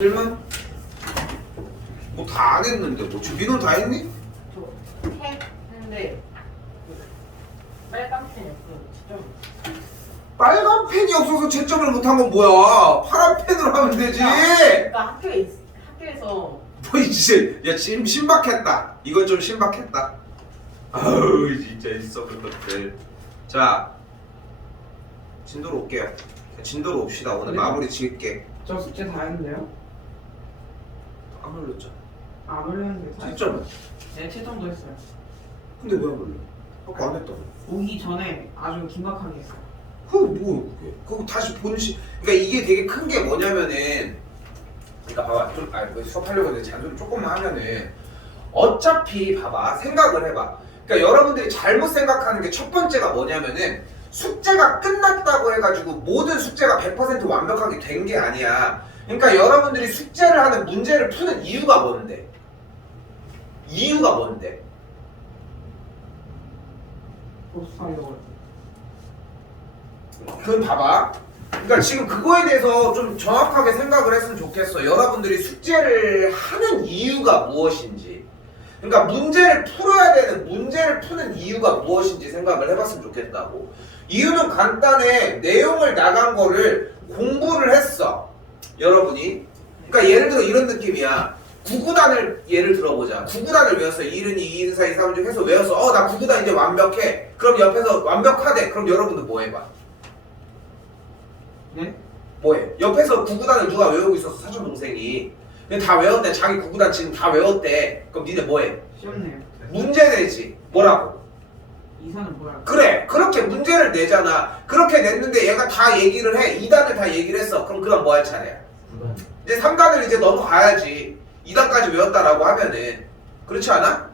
질문? 뭐 다 안 했는데 뭐 민호 다 했니? 저 했는데 빨간 펜이 없어서 빨간 펜이 없어서 채점을 못한 건 뭐야? 파란 펜으로 하면 되지. 그러니까 학교에서 뭐 이제 야 지금 신박했다. 이건 좀 신박했다. 아우 진짜 있어볼 것들. 자 진도로 올게요. 진도로 옵시다. 오늘 네. 마무리 지을게. 저 숙제 다 했는데요? 안 올렸잖아. 안 올렸는데 다 채점은? 네, 채점도 했어요. 근데 왜 안 올려? 아까 안 했다고. 오기 전에 아주 긴박하게 했어요. 그거 다시 보는 그러니까 이게 되게 큰 게 뭐냐면은, 그러니까 봐봐, 수업하려고 했는데 잔소리 조금만 하면은 어차피 봐봐, 생각을 해봐. 그러니까 여러분들이 잘못 생각하는 게 첫 번째가 뭐냐면은 숙제가 끝났다고 해가지고 모든 숙제가 100% 완벽하게 된 게 아니야. 그러니까 여러분들이 숙제를 하는 문제를 푸는 이유가 뭔데? 이유가 뭔데? 복수하려고 했어요. 그건 봐봐. 그러니까 지금 그거에 대해서 좀 정확하게 생각을 했으면 좋겠어. 여러분들이 숙제를 하는 이유가 무엇인지. 그러니까 문제를 풀어야 되는, 문제를 푸는 이유가 무엇인지 생각을 해봤으면 좋겠다고. 이유는 간단해. 내용을 나간 거를 공부를 했어. 여러분이. 그러니까 예를 들어 이런 느낌이야. 구구단을 예를 들어보자. 구구단을 외웠어. 1은 2, 2는 4, 2, 3, 6 해서 외웠어. 나 구구단 이제 완벽해. 그럼 옆에서 완벽하대. 그럼 여러분들 뭐 해봐? 네? 뭐해? 옆에서 구구단을 누가 외우고 있었어? 사촌 동생이. 근데 다 외웠대. 자기 구구단 지금 다 외웠대. 그럼 니네 뭐해? 쉬웠네요. 문제 내지. 뭐라고? 이사는 뭐야? 그래. 그렇게 문제를 내잖아. 그렇게 냈는데 얘가 다 얘기를 해. 2단을 다 얘기를 했어. 그럼 그다음 뭐 할 차례야? 이제 3단을 이제 넘어가야지. 2단까지 외웠다라고 하면은. 그렇지 않아?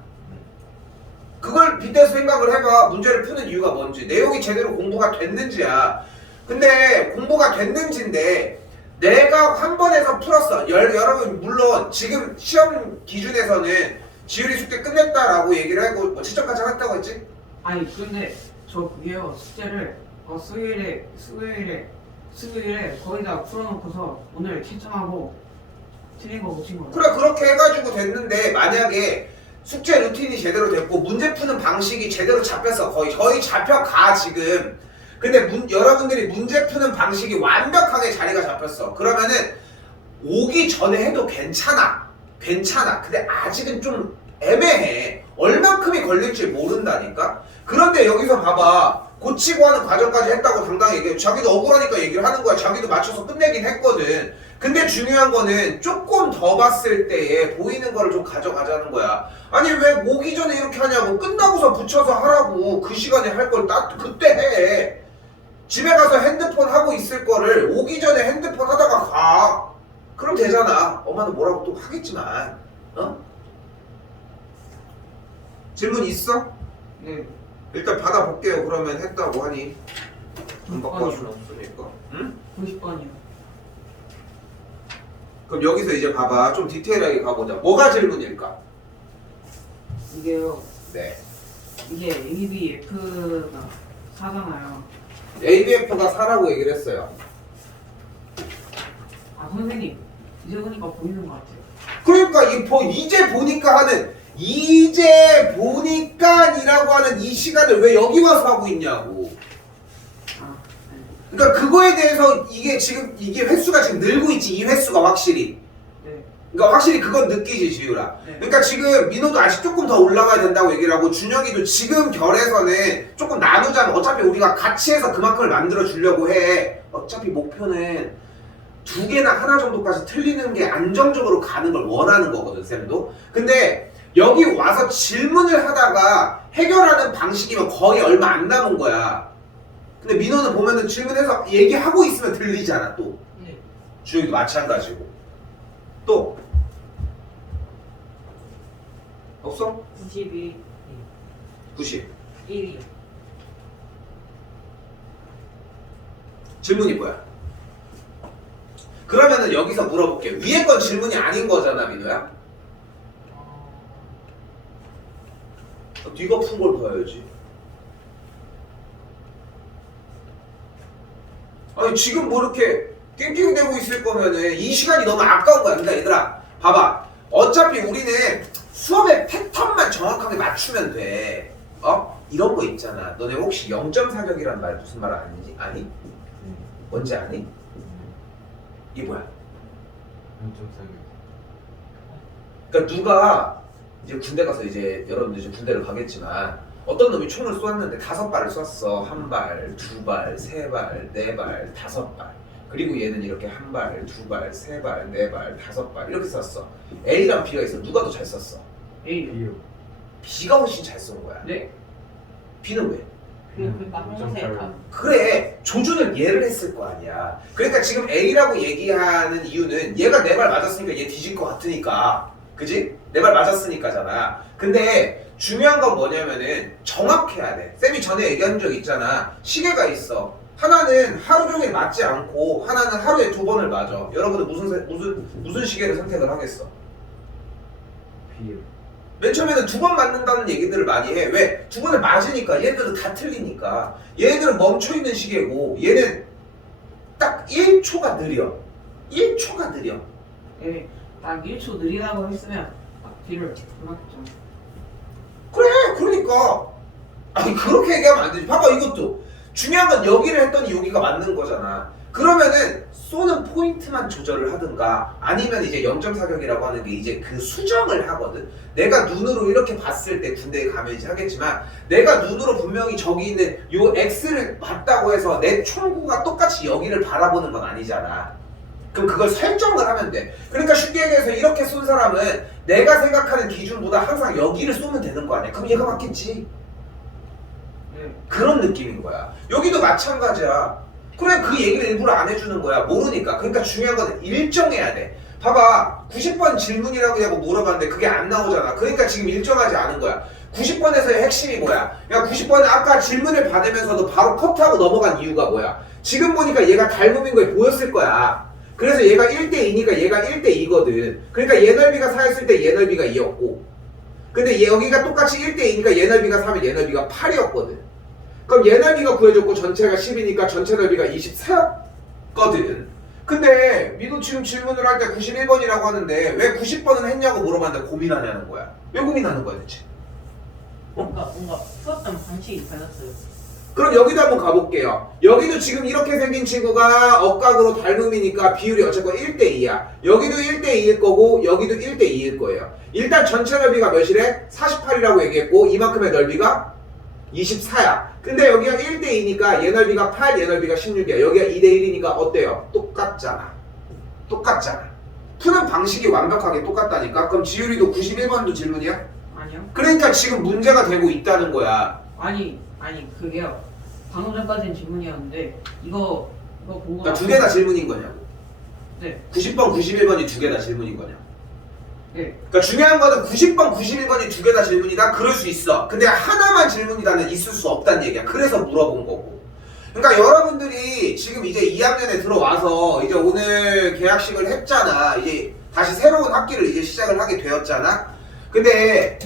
그걸 빗대서 생각을 해봐. 문제를 푸는 이유가 뭔지. 내용이 제대로 공부가 됐는지야. 근데 공부가 됐는지인데 내가 한 번에서 풀었어. 여러분 물론 지금 시험 기준에서는 지율이 숙제 끝냈다라고 얘기를 하고 뭐 채점까지 했다고 했지? 아니 근데 저 그게요 숙제를 수요일에 거의 다 풀어놓고서 오늘 채점하고 틀린 거 고친 거예요. 그래 그렇게 해가지고 됐는데 만약에 숙제 루틴이 제대로 됐고 문제 푸는 방식이 제대로 잡혔어. 거의 잡혀가 지금. 근데 여러분들이 문제 푸는 방식이 완벽하게 자리가 잡혔어. 그러면은 오기 전에 해도 괜찮아. 근데 아직은 좀 애매해. 얼만큼이 걸릴지 모른다니까. 그런데 여기서 봐봐. 고치고 하는 과정까지 했다고 당당히 얘기해. 자기도 억울하니까 얘기를 하는 거야. 자기도 맞춰서 끝내긴 했거든. 근데 중요한 거는 조금 더 봤을 때에 보이는 거를 좀 가져가자는 거야. 아니 왜 오기 전에 이렇게 하냐고. 끝나고서 붙여서 하라고. 그 시간에 할 걸 그때 해. 집에 가서 핸드폰 하고 있을 거를 오기 전에 핸드폰 하다가 가. 그럼 되잖아. 엄마는 뭐라고 또 하겠지만. 어? 질문 있어? 네. 일단 받아볼게요. 그러면 했다고 하니. 안 바꿔 수는 90번이요. 없으니까. 응? 90번이요. 그럼 여기서 이제 봐봐. 좀 디테일하게 가보자. 뭐가 질문일까? 이게요. 네. 이게 ABF가 4잖아요. ABF가 4라고 얘기를 했어요. 아 선생님 이제 보니까 보이는 것 같아요. 그러니까 이제 보니까 하는 이제 보니까이라고 하는 이 시간을 왜 여기 와서 하고 있냐고. 아 네. 그러니까 그거에 대해서 이게 횟수가 지금 늘고 있지. 이 횟수가 확실히. 네. 그러니까 확실히 그건 느끼지 지유라. 네. 그러니까 지금 민호도 아직 조금 더 올라가야 된다고 얘기를 하고 준혁이도 지금 결에서는 조금 나누자면 어차피 우리가 같이 해서 그만큼을 만들어 주려고 해. 어차피 목표는 2개나 하나 정도까지 틀리는 게 안정적으로 가는 걸 원하는 거거든 쌤도. 근데 여기 와서 질문을 하다가 해결하는 방식이면 거의 얼마 안 남은 거야. 근데 민호는 보면은 질문해서 얘기하고 있으면 들리잖아 또. 네. 준혁이도 마찬가지고. 또 없어? 92. 90. 1이요. 질문이 뭐야? 그러면은 여기서 물어볼게. 위에 건 질문이 아닌 거잖아, 민호야? 네가 푼 걸 봐야지. 아니 지금 뭐 이렇게 낑낑이 대고 있을 거면은 이 시간이 너무 아까운 거야. 그러니까 얘들아 봐봐. 어차피 우리는 수업의 패턴만 정확하게 맞추면 돼. 이런 거 있잖아. 너네 혹시 0.4격이란 말 무슨 말 아니지? 아니? 뭔지 아니? 이게 뭐야? 0.4개. 그러니까 누가 이제 군대 가서 이제 여러분들 이제 군대를 가겠지만 어떤 놈이 총을 쏘았는데 5발을 쐈어. 1발, 2발, 3발, 4발, 5발. 그리고 얘는 이렇게 1발, 2발, 3발, 4발, 5발 이렇게 쐈어. A랑 B가 있어. 누가 더 잘 쐈어? A. B요. B가 훨씬 잘 쏜 거야. 네? B는 왜? 그러니까 항상 다 그래 조준을 얘를 했을 거 아니야. 그러니까 지금 A라고 얘기하는 이유는 얘가 내 말 맞았으니까 얘 뒤질 것 같으니까, 그지? 내 말 맞았으니까잖아. 근데 중요한 건 뭐냐면은 정확해야 돼. 쌤이 전에 얘기한 적 있잖아. 시계가 있어. 하나는 하루 종일 맞지 않고 하나는 하루에 2번을 맞아. 여러분은 무슨 시계를 선택을 하겠어? B요. 맨 처음에는 2번 맞는다는 얘기들을 많이 해. 왜? 2번을 맞으니까. 얘네들은 다 틀리니까. 얘네들은 멈춰있는 시계고 얘는 딱 1초가 느려. 1초가 느려. 예. 딱 1초 느리다고 했으면 B를 골랐겠죠. 그래 그러니까 아니 그렇게 얘기하면 안 되지. 봐봐 이것도 중요한 건 여기를 했더니 여기가 맞는 거잖아. 그러면은 쏘는 포인트만 조절을 하든가 아니면 이제 0.4격이라고 하는 게 이제 그 수정을 하거든. 내가 눈으로 이렇게 봤을 때 군대에 가면 이제 하겠지만 내가 눈으로 분명히 저기 있는 요 X를 봤다고 해서 내 총구가 똑같이 여기를 바라보는 건 아니잖아. 그럼 그걸 설정을 하면 돼. 그러니까 쉽게 얘기해서 이렇게 쏜 사람은 내가 생각하는 기준보다 항상 여기를 쏘면 되는 거 아니야. 그럼 얘가 맞겠지. 네. 그런 느낌인 거야. 여기도 마찬가지야. 그래 그 얘기를 일부러 안 해주는 거야. 모르니까. 그러니까 중요한 건 일정해야 돼. 봐봐 90번 질문이라고 하고 물어봤는데 그게 안 나오잖아. 그러니까 지금 일정하지 않은 거야. 90번에서의 핵심이 뭐야? 야 90번에 아까 질문을 받으면서도 바로 컷하고 넘어간 이유가 뭐야? 지금 보니까 얘가 닮음인 거에 보였을 거야. 그래서 얘가 1대2니까 얘가 1대2거든. 그러니까 얘 넓이가 4였을 때 얘 넓이가 2였고 근데 여기가 똑같이 1대2니까 얘 넓이가 3면 얘 넓이가 8이었거든. 그럼 얘 넓이가 구해줬고 전체가 10이니까 전체 넓이가 24였거든. 근데 미도 지금 질문을 할 때 91번이라고 하는데 왜 90번은 했냐고 물어봤는데 고민하냐는 거야. 왜 고민하는 거야 대체? 뭔가 풀었던 방식이 달랐어요. 그럼 여기도 한번 가볼게요. 여기도 지금 이렇게 생긴 친구가 억각으로 닮음이니까 비율이 어쨌건 1대2야. 여기도 1대2일 거고 여기도 1대2일 거예요. 일단 전체 넓이가 몇이래? 48이라고 얘기했고 이만큼의 넓이가 24야. 근데 여기가 1대2니까 얘 넓이가 8, 얘 넓이가 16이야. 여기가 2대1이니까 어때요? 똑같잖아. 똑같잖아. 푸는 방식이 완벽하게 똑같다니까? 그럼 지율이도 91번도 질문이야? 아니요. 그러니까 지금 문제가 되고 있다는 거야. 아니 그게요. 방금 전까지는 질문이었는데 이거 보고 그러니까 두 개나 질문인 거냐고. 네. 90번, 91번이 두 개나 질문인 거냐. 네. 그러니까 중요한 거는 90번, 91번이 두 개나 질문이다? 그럴 수 있어. 근데 하나만 질문이다는 있을 수 없다는 얘기야. 그래서 물어본 거고. 그러니까 여러분들이 지금 이제 2학년에 들어와서 이제 오늘 개학식을 했잖아. 이제 다시 새로운 학기를 이제 시작을 하게 되었잖아. 근데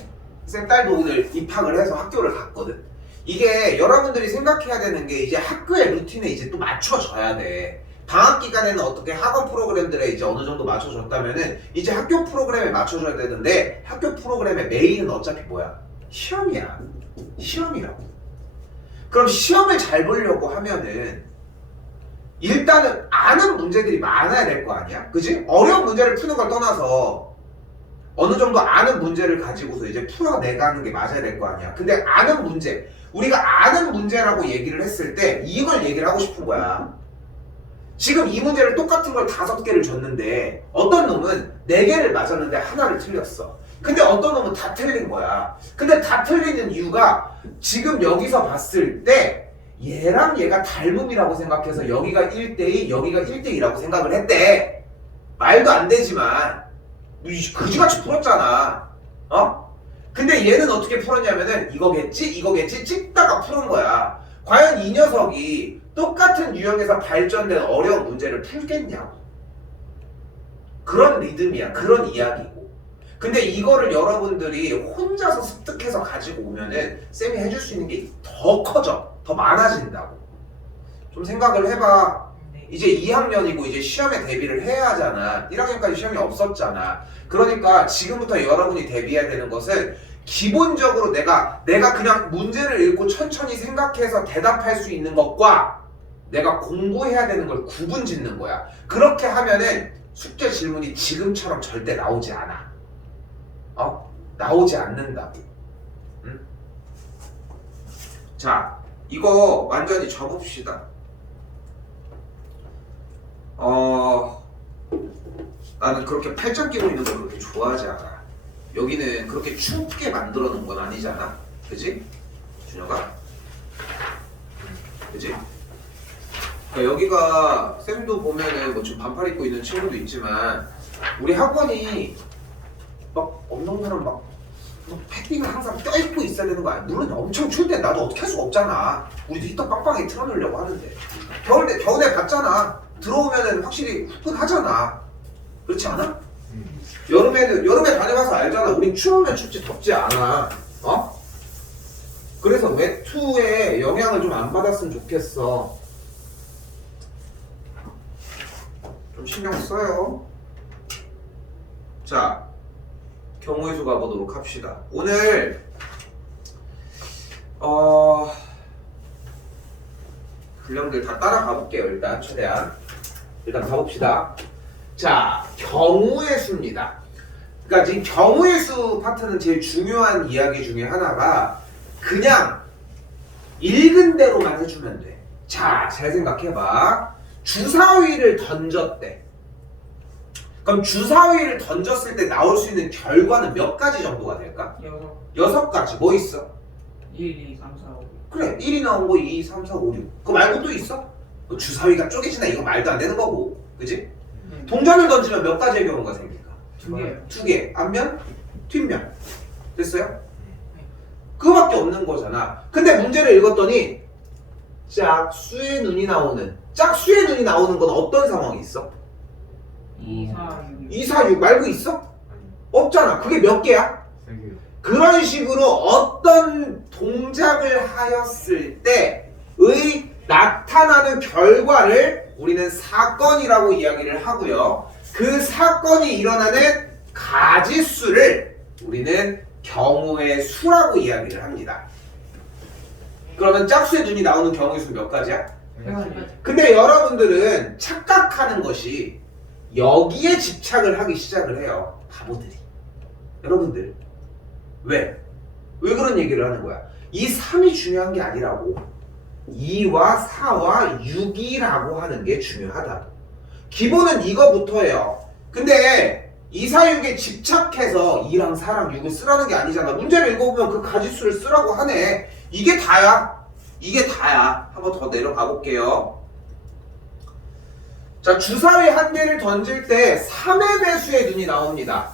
쌤 딸도 오늘 입학을 해서 학교를 갔거든. 이게 여러분들이 생각해야 되는 게 이제 학교의 루틴에 이제 또 맞춰져야 돼. 방학 기간에는 어떻게 학원 프로그램들에 이제 어느 정도 맞춰줬다면은 이제 학교 프로그램에 맞춰줘야 되는데 학교 프로그램의 메인은 어차피 뭐야? 시험이야. 시험이라고. 그럼 시험을 잘 보려고 하면은 일단은 아는 문제들이 많아야 될 거 아니야? 그지? 어려운 문제를 푸는 걸 떠나서 어느 정도 아는 문제를 가지고서 이제 풀어내가는 게 맞아야 될 거 아니야. 근데 아는 문제, 우리가 아는 문제라고 얘기를 했을 때 이걸 얘기를 하고 싶은 거야. 지금 이 문제를 똑같은 걸 5개를 줬는데 어떤 놈은 4개를 맞았는데 하나를 틀렸어. 근데 어떤 놈은 다 틀린 거야. 근데 다 틀리는 이유가 지금 여기서 봤을 때 얘랑 얘가 닮음이라고 생각해서 여기가 1대2, 여기가 1대2라고 생각을 했대. 말도 안 되지만 그지같이 풀었잖아. 근데 얘는 어떻게 풀었냐면은 이거겠지 찍다가 푸는 거야. 과연 이 녀석이 똑같은 유형에서 발전된 어려운 문제를 풀겠냐고. 그런 리듬이야. 그런 이야기고. 근데 이거를 여러분들이 혼자서 습득해서 가지고 오면은 쌤이 해줄 수 있는 게 더 커져. 더 많아진다고. 좀 생각을 해봐. 네. 이제 2학년이고 이제 시험에 대비를 해야 하잖아. 1학년까지 시험이 없었잖아. 그러니까 지금부터 여러분이 대비해야 되는 것은 기본적으로 내가 그냥 문제를 읽고 천천히 생각해서 대답할 수 있는 것과 내가 공부해야 되는 걸 구분 짓는 거야. 그렇게 하면은 숙제 질문이 지금처럼 절대 나오지 않아. 나오지 않는다고. 응? 자, 이거 완전히 접읍시다. 나는 그렇게 팔짱 끼고 있는 걸 그렇게 좋아하지 않아. 여기는 그렇게 춥게 만들어 놓은 건 아니잖아. 그지? 준혁아? 그지? 그러니까 여기가 쌤도 보면은 뭐 지금 반팔 입고 있는 친구도 있지만 우리 학원이 막 없는 사람 막 패딩을 항상 껴입고 있어야 되는 거 아니야? 물론 엄청 추울 때 나도 어떻게 할 수가 없잖아. 우리도 히터 빵빵하게 틀어놓으려고 하는데 겨울에 봤잖아. 들어오면은 확실히 후끈하잖아. 그렇지 않아? 여름에 다녀봐서 알잖아. 우린 추우면 춥지 덥지 않아. 그래서 외투에 영향을 좀 안 받았으면 좋겠어. 좀 신경 써요. 자, 경우의 수 가보도록 합시다. 오늘 분량들 다 따라가 볼게요. 일단 최대한 가봅시다. 자, 경우의 수입니다. 그러니까 지금 경우의 수 파트는 제일 중요한 이야기 중에 하나가 그냥 읽은 대로만 해주면 돼. 자, 잘 생각해봐. 주사위를 던졌대. 그럼 주사위를 던졌을 때 나올 수 있는 결과는 몇 가지 정도가 될까? 6가지. 뭐 있어? 1, 2, 3, 4, 5. 그래, 1이 나온 거 2, 3, 4, 5, 6. 그거 말고 또 있어? 그 주사위가 쪼개지나 이거 말도 안 되는 거고. 그지? 동전을 던지면 몇 가지의 경우가 생길까? 2개. 2개. 앞면, 뒷면. 됐어요? 그거밖에 없는 거잖아. 근데 문제를 읽었더니 짝수의 눈이 나오는 건 어떤 상황이 있어? 2, 4, 6. 2, 4, 6 말고 있어? 아니, 없잖아. 그게 몇 개야? 3개요. 그런 식으로 어떤 동작을 하였을 때의 나타나는 결과를 우리는 사건이라고 이야기를 하고요. 그 사건이 일어나는 가지수를 우리는 경우의 수라고 이야기를 합니다. 그러면 짝수의 눈이 나오는 경우의 수 몇 가지야? 근데 여러분들은 착각하는 것이 여기에 집착을 하기 시작을 해요. 바보들이. 여러분들 왜 그런 얘기를 하는 거야? 이 3이 중요한 게 아니라고. 2와 4와 6이라고 하는 게 중요하다. 기본은 이거부터예요. 근데 2, 4, 6에 집착해서 2랑 4랑 6을 쓰라는 게 아니잖아. 문제를 읽어보면 그 가지수를 쓰라고 하네. 이게 다야. 한번 더 내려가 볼게요. 자, 주사위 한 개를 던질 때 3의 배수의 눈이 나옵니다.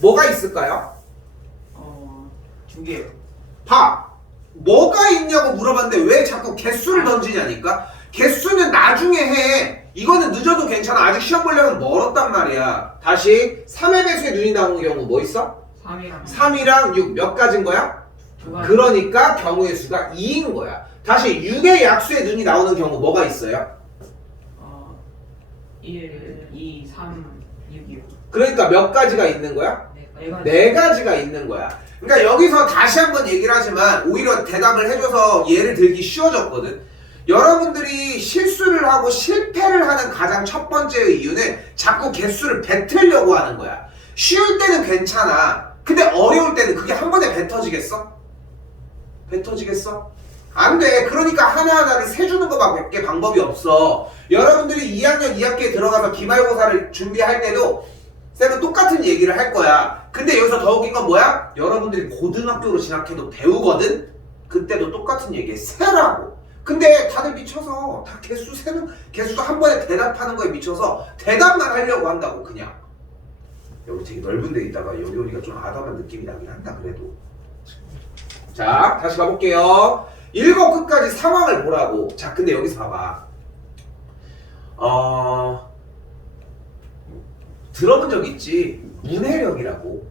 뭐가 있을까요? 2개. 봐. 뭐가 있냐고 물어봤는데 왜 자꾸 개수를 던지냐니까? 개수는 나중에 해. 이거는 늦어도 괜찮아. 아직 시험 보려면 멀었단 말이야. 다시 3의 배수의 눈이 나오는 경우 뭐 있어? 3이랑 6 몇 가지인 거야? 2가지. 그러니까 경우의 수가 2인 거야. 다시 6의 약수의 눈이 나오는 경우 뭐가 있어요? 1, 2, 3, 6이요. 그러니까 몇 가지가 있는 거야? 4가지. 4가지가 있는 거야. 그러니까 여기서 다시 한번 얘기를 하지만 오히려 대답을 해줘서 예를 들기 쉬워졌거든. 여러분들이 실수를 하고 실패를 하는 가장 첫 번째의 이유는 자꾸 개수를 뱉으려고 하는 거야. 쉬울 때는 괜찮아. 근데 어려울 때는 그게 한 번에 뱉어지겠어? 안 돼. 그러니까 하나하나를 세주는 것밖에 방법이 없어. 여러분들이 2학년 2학기에 들어가서 기말고사를 준비할 때도 쌤은 똑같은 얘기를 할 거야. 근데 여기서 더 웃긴 건 뭐야? 여러분들이 고등학교로 진학해도 배우거든? 그때도 똑같은 얘기해. 세라고. 근데 다들 미쳐서 다 개수 한 번에 대답하는 거에 미쳐서 대답만 하려고 한다고 그냥. 여기 되게 넓은 데 있다가 여기 오니까 좀 아담한 느낌이 나긴 한다 그래도. 자, 다시 가볼게요. 읽어 끝까지 상황을 보라고. 자, 근데 여기서 봐봐. 들어본 적 있지? 문해력이라고.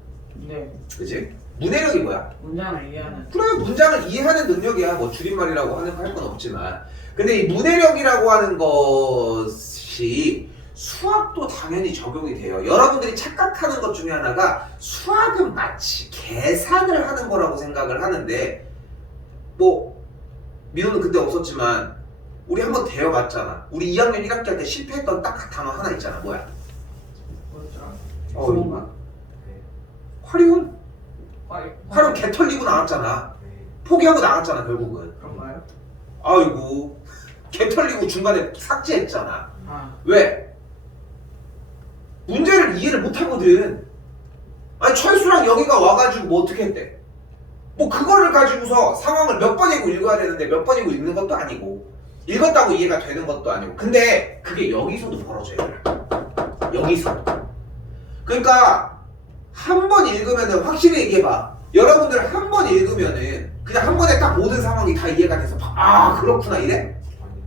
네. 그치? 문해력이 뭐야? 문장을 이해하는. 그래, 문장을 이해하는 능력이야. 뭐 줄임말이라고 할 건 없지만. 근데 이 문해력이라고 하는 것이 같이 수학도 당연히 적용이 돼요. 여러분들이 착각하는 것 중에 하나가 수학은 마치 계산을 하는 거라고 생각을 하는데, 뭐 민호는 그때 없었지만 우리 한번 대여봤잖아. 우리 2학년 1학기 할 때 실패했던 딱 단어 하나 있잖아. 뭐야? 뭐였더라? 그런가? 네. 활용. 화이. 활용 개 털리고 나왔잖아. 네. 포기하고 나갔잖아 결국은. 그런가요? 아이고 개 털리고 중간에 삭제했잖아. 아, 왜? 문제를 이해를 못하거든. 아니 철수랑 영희가 와가지고 뭐 어떻게 했대? 뭐 그거를 가지고서 상황을 몇 번이고 읽어야 되는데 몇 번이고 읽는 것도 아니고 읽었다고 이해가 되는 것도 아니고. 근데 그게 여기서도 벌어져요. 여기서. 그러니까 한 번 읽으면은 확실히 얘기해봐. 여러분들 한 번 읽으면은 그냥 한 번에 딱 모든 상황이 다 이해가 돼서 아 그렇구나 이래?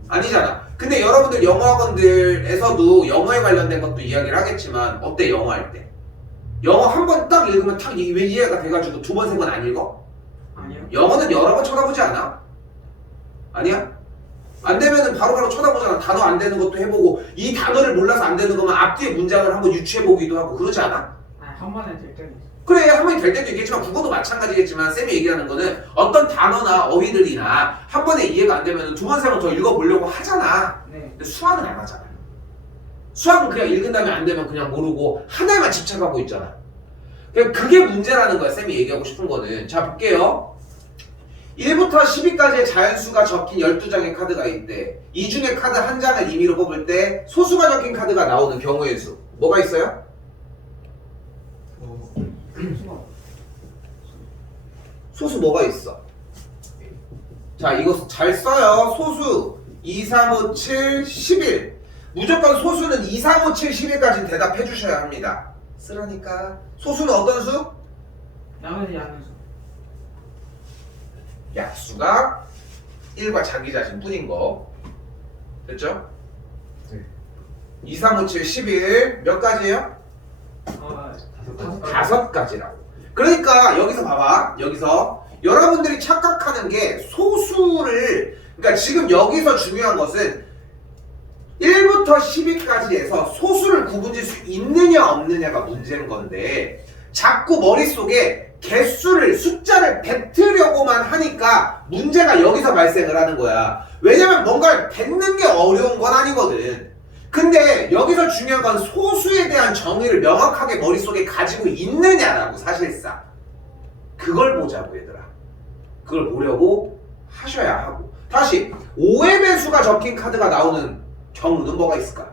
아니잖아. 근데 여러분들 영어학원들에서도 영어에 관련된 것도 이야기를 하겠지만 어때 영어 할 때? 영어 한 번 딱 읽으면 딱 왜 이해가 돼가지고 두 번 세 번 안 읽어? 아니요. 영어는 여러 번 쳐다보지 않아? 아니야? 안 되면은 바로바로 쳐다보잖아. 단어 안 되는 것도 해보고 이 단어를 몰라서 안 되는 거면 앞뒤에 문장을 한번 유추해보기도 하고 그러지 않아? 아, 한 번에 될 때는 있어. 그래 한 번이 될 때도 있겠지만 국어도 마찬가지겠지만 쌤이 얘기하는 거는 어떤 단어나 어휘들이나 한 번에 이해가 안 되면 두 번 세 번 더 읽어보려고 하잖아. 네. 근데 수학은 안 하잖아. 수학은 그냥 읽은 다음에 안 되면 그냥 모르고 하나에만 집착하고 있잖아. 그게 문제라는 거야 쌤이 얘기하고 싶은 거는. 자 볼게요. 1부터 10위까지의 자연수가 적힌 12장의 카드가 있대. 이 중에 카드 한 장을 임의로 뽑을 때 소수가 적힌 카드가 나오는 경우의 수 뭐가 있어요? 수가. 소수 뭐가 있어? 자 이거 잘 써요. 소수 2, 3, 5, 7, 11. 무조건 소수는 2, 3, 5, 7, 11까지 대답해 주셔야 합니다. 쓰라니까. 소수는 어떤 수? 나머지 양수. 약수가 1과 자기 자신 뿐인 거. 됐죠? 네. 2, 3, 5, 7, 11 몇 가지예요? 다섯 가지. 5가지라고. 그러니까 여기서 봐봐. 여기서 여러분들이 착각하는 게 소수를, 그러니까 지금 여기서 중요한 것은 1부터 10위까지에서 소수를 구분질 수 있느냐 없느냐가 문제인 건데 자꾸 머릿속에 개수를 숫자를 뱉으려고만 하니까 문제가 여기서 발생을 하는 거야. 왜냐면 뭔가를 뱉는 게 어려운 건 아니거든. 근데 여기서 중요한 건 소수에 대한 정의를 명확하게 머릿속에 가지고 있느냐라고. 사실상 그걸 보자고 얘들아. 그걸 보려고 하셔야 하고. 다시 5의 배수가 적힌 카드가 나오는 경우는 뭐가 있을까?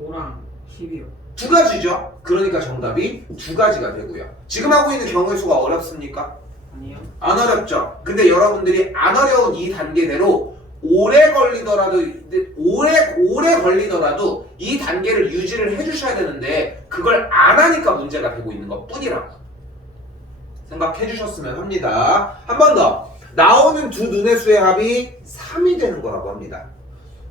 5랑 10이요. 두 가지죠. 그러니까 정답이 두 가지가 되고요. 지금 하고 있는 경우의 수가 어렵습니까? 아니요. 안 어렵죠. 근데 여러분들이 안 어려운 이 단계대로 오래 걸리더라도 이 단계를 유지를 해주셔야 되는데 그걸 안 하니까 문제가 되고 있는 것 뿐이라고 생각해 주셨으면 합니다. 한 번 더. 나오는 두 눈의 수의 합이 3이 되는 거라고 합니다.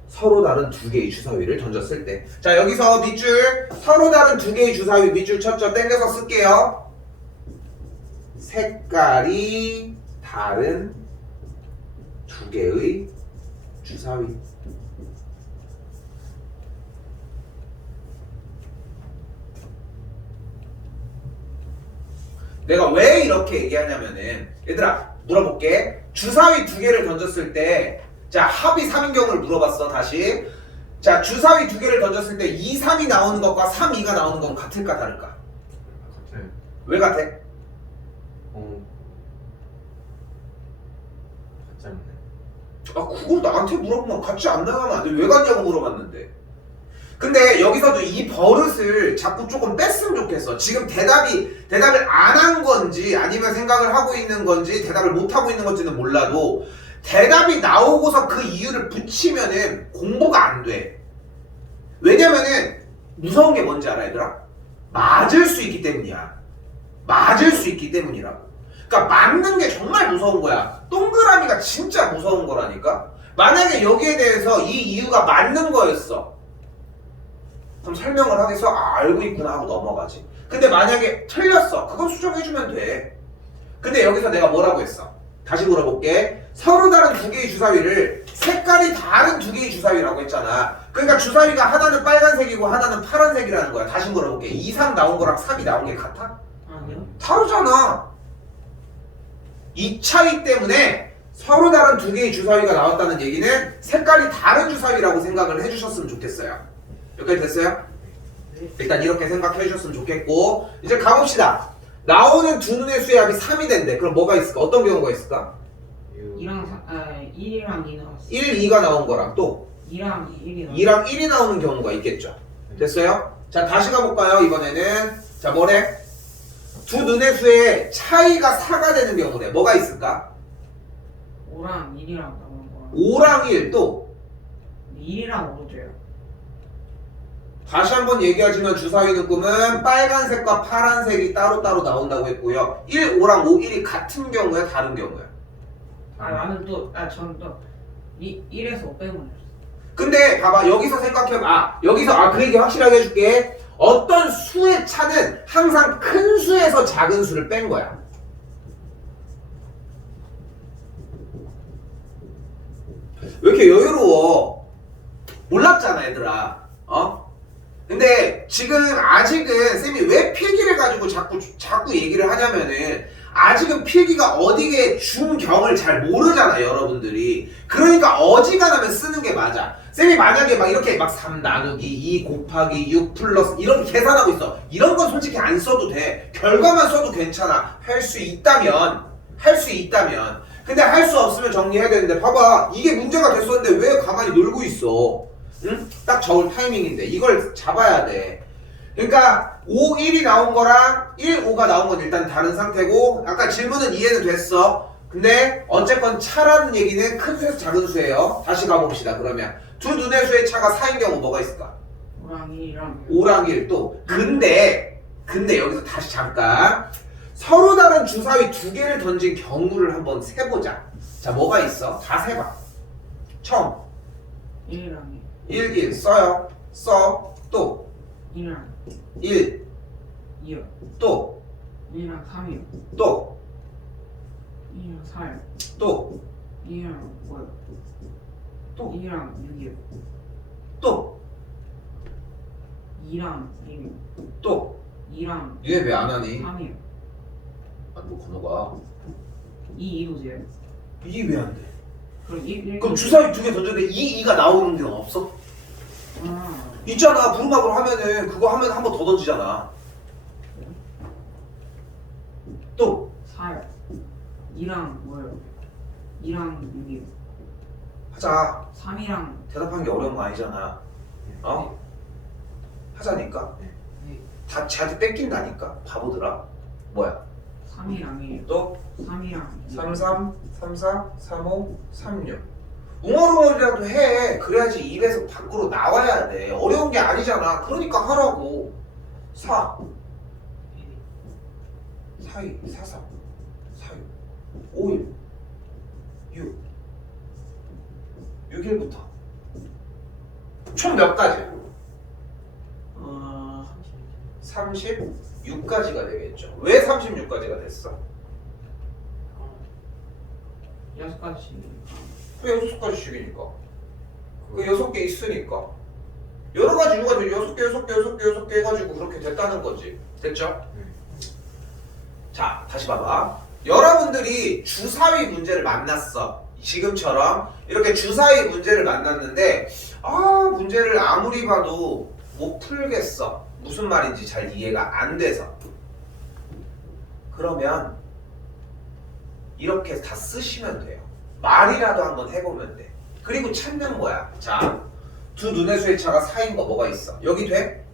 서로 다른 두 개의 주사위를 던졌을 때. 자 여기서 밑줄 서로 다른 두 개의 주사위 밑줄 쳤죠. 땡겨서 쓸게요. 색깔이 다른 두 개의 주사위. 내가 왜 이렇게 얘기하냐면은 얘들아 물어볼게. 주사위 두 개를 던졌을 때 자 합이 3인 경우를 물어봤어. 다시 자 주사위 두 개를 던졌을 때 2, 3이 나오는 것과 3, 2가 나오는 건 같을까 다를까? 같아요. 왜 같아? 같지 않네. 아 그걸 나한테 물어보면 같이 안 나가면 안 돼. 왜 같냐고 물어봤는데. 근데 여기서도 이 버릇을 자꾸 조금 뺐으면 좋겠어. 지금 대답을 안 한 건지 아니면 생각을 하고 있는 건지 대답을 못 하고 있는 건지는 몰라도 대답이 나오고서 그 이유를 붙이면은 공부가 안 돼. 왜냐면은 무서운 게 뭔지 알아 얘들아? 맞을 수 있기 때문이야. 맞을 수 있기 때문이라고. 그러니까 맞는 게 정말 무서운 거야. 동그라미가 진짜 무서운 거라니까. 만약에 여기에 대해서 이 이유가 맞는 거였어. 그럼 설명을 하겠어? 아 알고 있구나 하고 넘어가지. 근데 만약에 틀렸어. 그건 수정해주면 돼. 근데 여기서 내가 뭐라고 했어? 다시 물어볼게. 서로 다른 두 개의 주사위를 색깔이 다른 두 개의 주사위라고 했잖아. 그러니까 주사위가 하나는 빨간색이고 하나는 파란색이라는 거야. 다시 물어볼게. 2상 나온 거랑 3이 나온 게 같아? 아니요. 다르잖아. 이 차이 때문에 서로 다른 두 개의 주사위가 나왔다는 얘기는 색깔이 다른 주사위라고 생각을 해주셨으면 좋겠어요. 여기까지 됐어요? 일단 이렇게 생각해 주셨으면 좋겠고, 이제 가봅시다. 나오는 두 눈의 수의 합이 3이 된대. 그럼 뭐가 있을까? 어떤 경우가 있을까? 1이랑 2 나왔어. 1, 2가 나온 거랑 또 2랑 1이 나왔어. 2랑 1이 나오는 경우가 있겠죠. 됐어요? 자, 다시 가볼까요? 이번에는 자, 뭐래? 두 눈의 수의 차이가 4가 되는 경우래. 뭐가 있을까? 5랑 1이랑 나오는 거야. 5랑 1 또 1이랑 5조야. 다시 한번 얘기하지만 주사위는 꿈은 빨간색과 파란색이 따로따로 나온다고 했고요. 1, 5랑 5, 1이 같은 경우야, 다른 경우야? 나는 또, 저는 또 1에서 5 빼고 냈어. 근데 봐봐, 여기서 생각해봐. 여기서 그 얘기 확실하게 해줄게. 어떤 수의 차는 항상 큰 수에서 작은 수를 뺀 거야. 왜 이렇게 여유로워? 몰랐잖아, 얘들아. 근데 지금 아직은 쌤이 왜 필기를 가지고 자꾸 얘기를 하냐면은 아직은 필기가 어디에 중경을 잘 모르잖아, 여러분들이. 그러니까 어지간하면 쓰는 게 맞아. 쌤이 만약에 막 이렇게 막 3 나누기 2 곱하기 6 플러스 이런 계산하고 있어. 이런 건 솔직히 안 써도 돼. 결과만 써도 괜찮아. 할 수 있다면. 근데 할 수 없으면 정리해야 되는데 봐봐. 이게 문제가 됐었는데 왜 가만히 놀고 있어? 응? 딱 저울 타이밍인데 이걸 잡아야 돼. 그러니까 5, 1이 나온 거랑 1, 5가 나온 건 일단 다른 상태고, 아까 질문은 이해는 됐어. 근데 어쨌건 차라는 얘기는 큰 수에서 작은 수예요. 다시 가봅시다. 그러면 두 눈의 수의 차가 4인 경우 뭐가 있을까? 5랑 1이랑 5랑 1 또. 근데 여기서 다시 잠깐 서로 다른 주사위 두 개를 던진 경우를 한번 세보자. 자, 뭐가 있어? 다 세봐. 처음 1이랑 1, 1 써요. 써. 또 2랑 1 2요. 또 1이랑 3이요. 또 2랑 4요. 또 2랑 5요. 또 2랑 6이요. 또 2랑 1이요. 또. 2랑 얘 왜 안 하니? 3이요. 뭐 건너가. 2도 돼요. 이게 왜 안 돼? 그럼 1 그럼 주사위 두 개 던졌는데 2가 나오는 게 없어? 있잖아. 부르막으로 하면은 그거 하면 한 번 더 던지잖아. 또 4요. 2랑 5요. 2랑 6이요. 하자. 3이랑 대답하는 게 어려운 거 아니잖아. 하자니까. 네. 다 쟤한테 뺏긴다니까. 바보들아. 뭐야? 3이랑 1이요. 또 3이랑 3, 3, 3, 4, 3, 5, 3, 6. 웅얼웅얼이라도 해. 그래야지 입에서 밖으로 나와야 돼. 어려운 게 아니잖아. 그러니까 하라고. 4, 4, 2, 4, 3, 4, 6, 5, 1, 6, 6일부터. 총 몇 가지? 36가지가 되겠죠. 왜 36가지가 됐어? 6가지. 왜 6가지씩이니까? 그 6개 있으니까. 여러 가지 이유가 6개 해가지고 그렇게 됐다는 거지. 됐죠? 자, 다시 봐봐. 여러분들이 주사위 문제를 만났어. 지금처럼 이렇게 주사위 문제를 만났는데 문제를 아무리 봐도 못 풀겠어. 무슨 말인지 잘 이해가 안 돼서. 그러면 이렇게 다 쓰시면 돼요. 말이라도 한번 해보면 돼. 그리고 찾는 거야. 자, 두 눈의 수의 차가 4인 거 뭐가 있어? 여기 돼?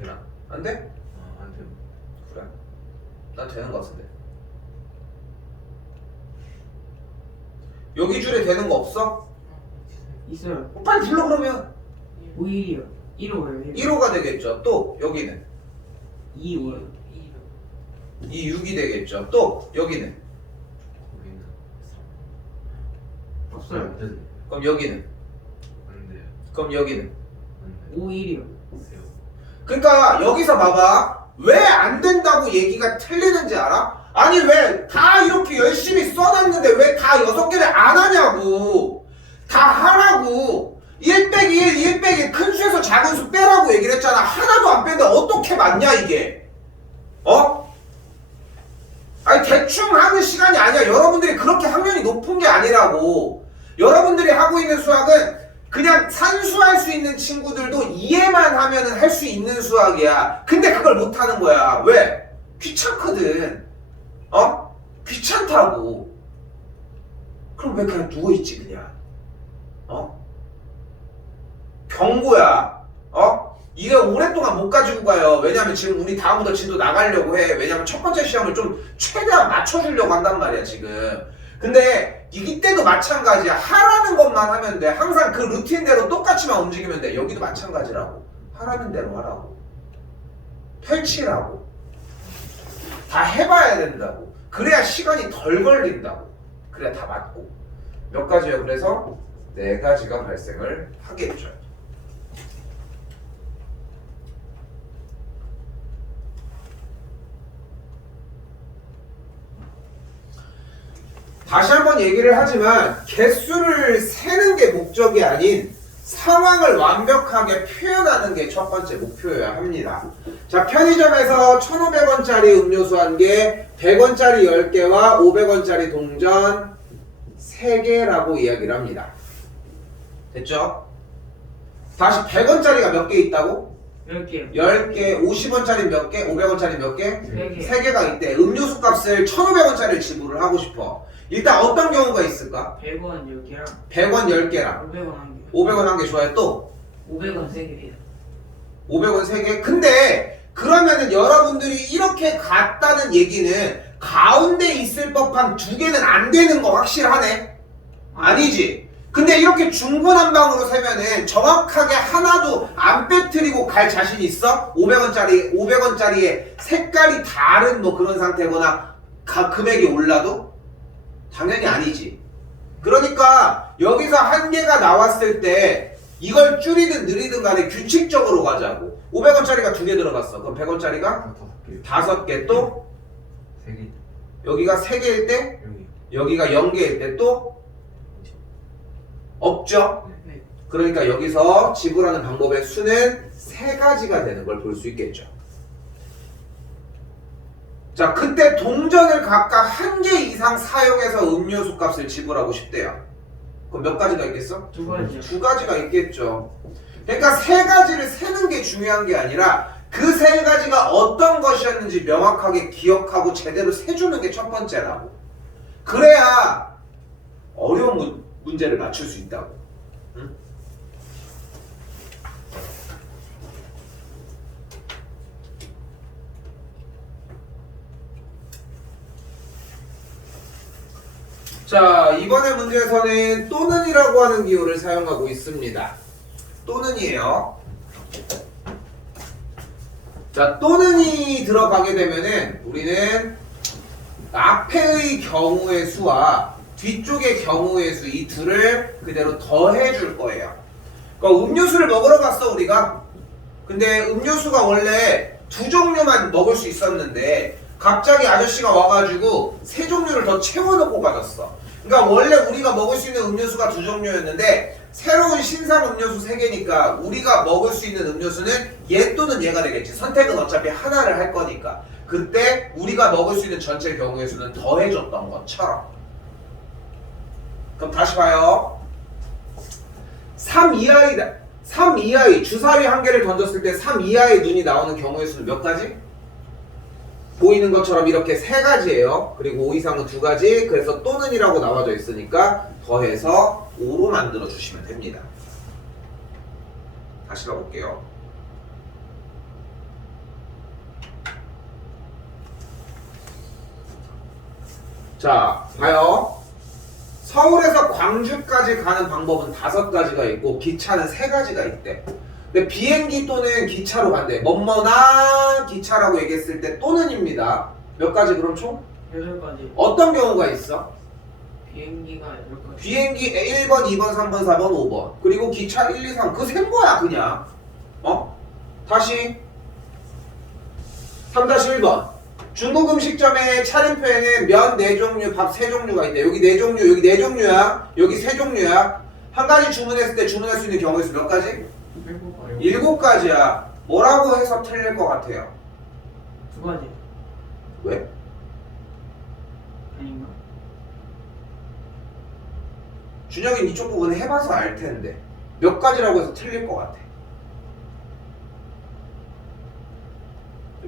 되나? 안 돼? 안 돼. 그래. 난 되는 거 같은데. 여기 줄에 되는 거 없어? 있어요. 빨리 불러 그러면. 5, 1이요. 1, 5요. 1호가 되겠죠. 또 여기는 2, 5요. 2, 6이 되겠죠. 또 여기는 거기는 없어요. 안 돼. 그럼 여기는 안 돼요. 그럼 여기는 안 돼. 5, 1이요. 세요. 그러니까 여기서 봐봐. 왜 안 된다고 얘기가 틀리는지 알아? 아니 왜 다 이렇게 열심히 써놨는데 왜 다 6개를 안 하냐고. 다 하라고. 1 빼기 1, 1 빼기 1, 큰 수에서 작은 수 빼라고 얘기를 했잖아. 하나도 안 뺐는데 어떻게 맞냐 이게? 어? 아니 대충 하는 시간이 아니야. 여러분들이 그렇게 학년이 높은 게 아니라고. 여러분들이 하고 있는 수학은 그냥 산수할 수 있는 친구들도 이해만 하면은 할 수 있는 수학이야. 근데 그걸 못 하는 거야. 왜? 귀찮거든. 어? 귀찮다고. 그럼 왜 그냥 누워있지 그냥? 어? 경고야. 어? 이게 오랫동안 못 가지고 가요. 왜냐면 지금 우리 다음부터 진도 나가려고 해. 왜냐면 첫 번째 시험을 좀 최대한 맞춰주려고 한단 말이야 지금. 근데 이때도 마찬가지야. 하라는 것만 하면 돼. 항상 그 루틴대로 똑같이만 움직이면 돼. 여기도 마찬가지라고. 하라는 대로 하라고. 펼치라고. 다 해봐야 된다고. 그래야 시간이 덜 걸린다고. 그래야 다 맞고. 몇 가지요? 그래서 4가지가 발생을 하겠죠. 다시 한번 얘기를 하지만 개수를 세는 게 목적이 아닌 상황을 완벽하게 표현하는 게 첫 번째 목표여야 합니다. 자, 편의점에서 1,500원짜리 음료수 1개, 100원짜리 10개와 500원짜리 동전 3개라고 이야기를 합니다. 됐죠? 다시 100원짜리가 몇 개 있다고? 10개. 10개, 50원짜리 몇 개, 500원짜리 몇 개? 3개. 3개가 있대. 음료수 값을 1,500원짜리를 지불을 하고 싶어. 일단 어떤 경우가 있을까? 100원 10개랑 100원 10개랑 500원 1개. 500원 1개 좋아요. 또 500원 3개래요. 500원 3개. 근데 그러면은 여러분들이 이렇게 갔다는 얘기는 가운데 있을 법한 2개는 안 되는 거 확실하네? 아니지. 근데 이렇게 중구난방으로 세면은 정확하게 하나도 안 빼뜨리고 갈 자신 있어? 500원짜리에 색깔이 다른 뭐 그런 상태거나 금액이 올라도? 당연히 아니지. 그러니까 여기서 1개가 나왔을 때 이걸 줄이든 늘리든 간에 규칙적으로 가자고. 500원짜리가 2개 들어갔어. 그럼 100원짜리가 5개. 또 3개. 여기가 3개일 때 여기. 여기가 0개일 때 또 없죠? 네. 그러니까 여기서 지불하는 방법의 수는 3가지가 되는 걸 볼 수 있겠죠. 자, 그때 동전을 각각 1개 이상 사용해서 음료수 값을 지불하고 싶대요. 그럼 몇 가지가 있겠어? 2가지요. 2가지가 있겠죠. 그러니까 3가지를 세는 게 중요한 게 아니라 그 3가지가 어떤 것이었는지 명확하게 기억하고 제대로 세주는 게 첫 번째라고. 그래야 어려운 문제를 맞출 수 있다고. 응? 자, 이번에 문제에서는 또는이라고 하는 기호를 사용하고 있습니다. 또는이에요. 자, 또는이 들어가게 되면은 우리는 앞에의 경우의 수와 뒤쪽의 경우의 수 이 둘을 그대로 더해 줄 거예요. 그러니까 음료수를 먹으러 갔어 우리가. 근데 음료수가 원래 2종류만 먹을 수 있었는데 갑자기 아저씨가 와가지고 3종류를 더 채워놓고 가졌어. 그러니까 원래 우리가 먹을 수 있는 음료수가 2종류였는데 새로운 신상 음료수 3개니까 우리가 먹을 수 있는 음료수는 얘 또는 얘가 되겠지. 선택은 어차피 하나를 할 거니까. 그때 우리가 먹을 수 있는 전체 경우의 수는 더해줬던 것처럼. 그럼 다시 봐요. 3 이하의 주사위 1개를 던졌을 때 3 이하의 눈이 나오는 경우의 수는 몇 가지? 보이는 것처럼 이렇게 3가지예요. 그리고 5 이상은 2가지. 그래서 또는이라고 나와져 있으니까 더해서 5로 만들어 주시면 됩니다. 다시 가볼게요. 자, 봐요. 서울에서 광주까지 가는 방법은 5가지가 있고 기차는 3가지가 있대. 근데 비행기 또는 기차로 간대. 뭐뭐나 기차라고 얘기했을 때 또는입니다. 몇 가지 그럼 총? 8가지. 어떤 경우가 있어? 비행기가 8가지. 비행기 1번, 2번, 3번, 4번, 5번. 그리고 기차 1, 2, 3. 그거 센 거야 그냥. 어? 다시 3-1번. 중국 음식점의 차림표에는 면 4종류, 밥 3종류가 있대. 여기 4종류, 여기 4종류야. 여기 3종류야. 한 가지 주문했을 때 주문할 수 있는 경우의 수 몇 가지? 7가지. 7가지야. 뭐라고 해서 틀릴 것 같아요? 2가지. 왜? 아닌가? 준혁이 이쪽 부분 해봐서 알 텐데 몇 가지라고 해서 틀릴 것 같아.